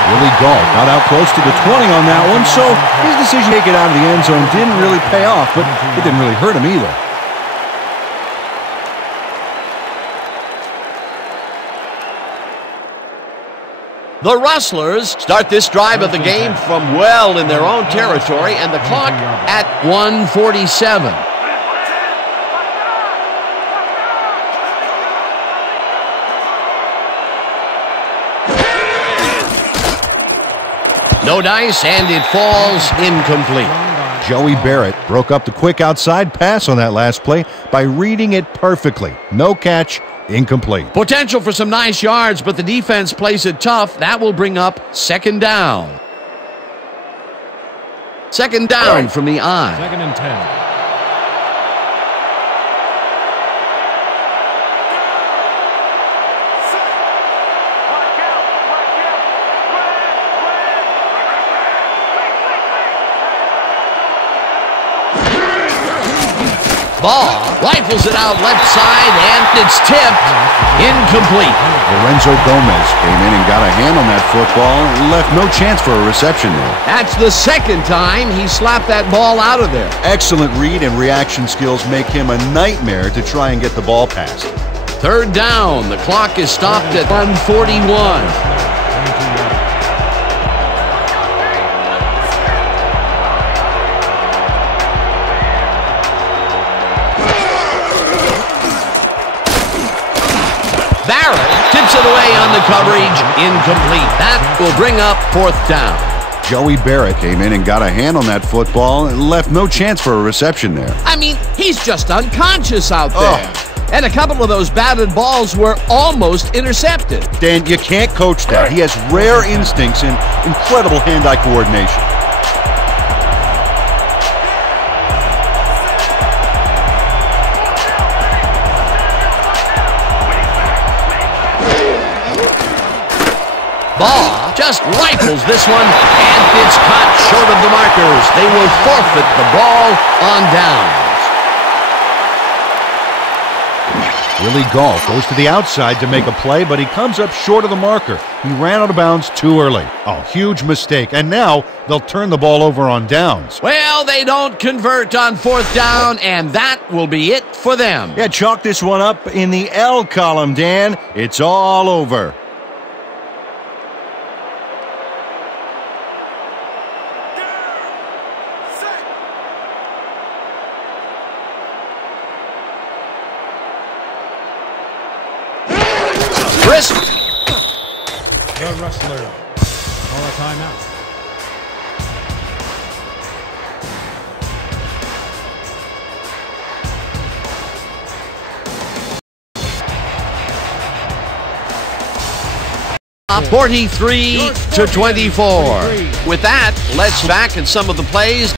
Willie Galt got out close to the 20 on that one, so his decision to take it out of the end zone didn't really pay off, but it didn't really hurt him either. The Rustlers start this drive of the game from well in their own territory, and the clock at 1:47. No dice, and it falls incomplete. Joey Barrett broke up the quick outside pass on that last play by reading it perfectly. No catch, incomplete. Potential for some nice yards, but the defense plays it tough. That will bring up second down. Second down from the I. 2nd and 10. Ball rifles it out left side, and it's tipped. Incomplete. Lorenzo Gomez came in and got a hand on that football and left no chance for a reception there. That's the second time he slapped that ball out of there. Excellent read and reaction skills make him a nightmare to try and get the ball past. Third down. The clock is stopped at 1:41. Barrett tips it away on the coverage. Incomplete. That will bring up fourth down. Joey Barrett came in and got a hand on that football and left no chance for a reception there. I mean, he's just unconscious out there. And a couple of those batted balls were almost intercepted. Dan, you can't coach that. He has rare instincts and incredible hand-eye coordination. Ball just rifles this one, and it's caught short of the markers. They will forfeit the ball on downs. Willie Galt goes to the outside to make a play, but he comes up short of the marker. He ran out of bounds too early. A huge mistake, and now they'll turn the ball over on downs. Well, they don't convert on fourth down, and that will be it for them. Yeah, chalk this one up in the L column, Dan. It's all over. The Rustlers call a timeout. Up 43-24. With that, let's back at some of the plays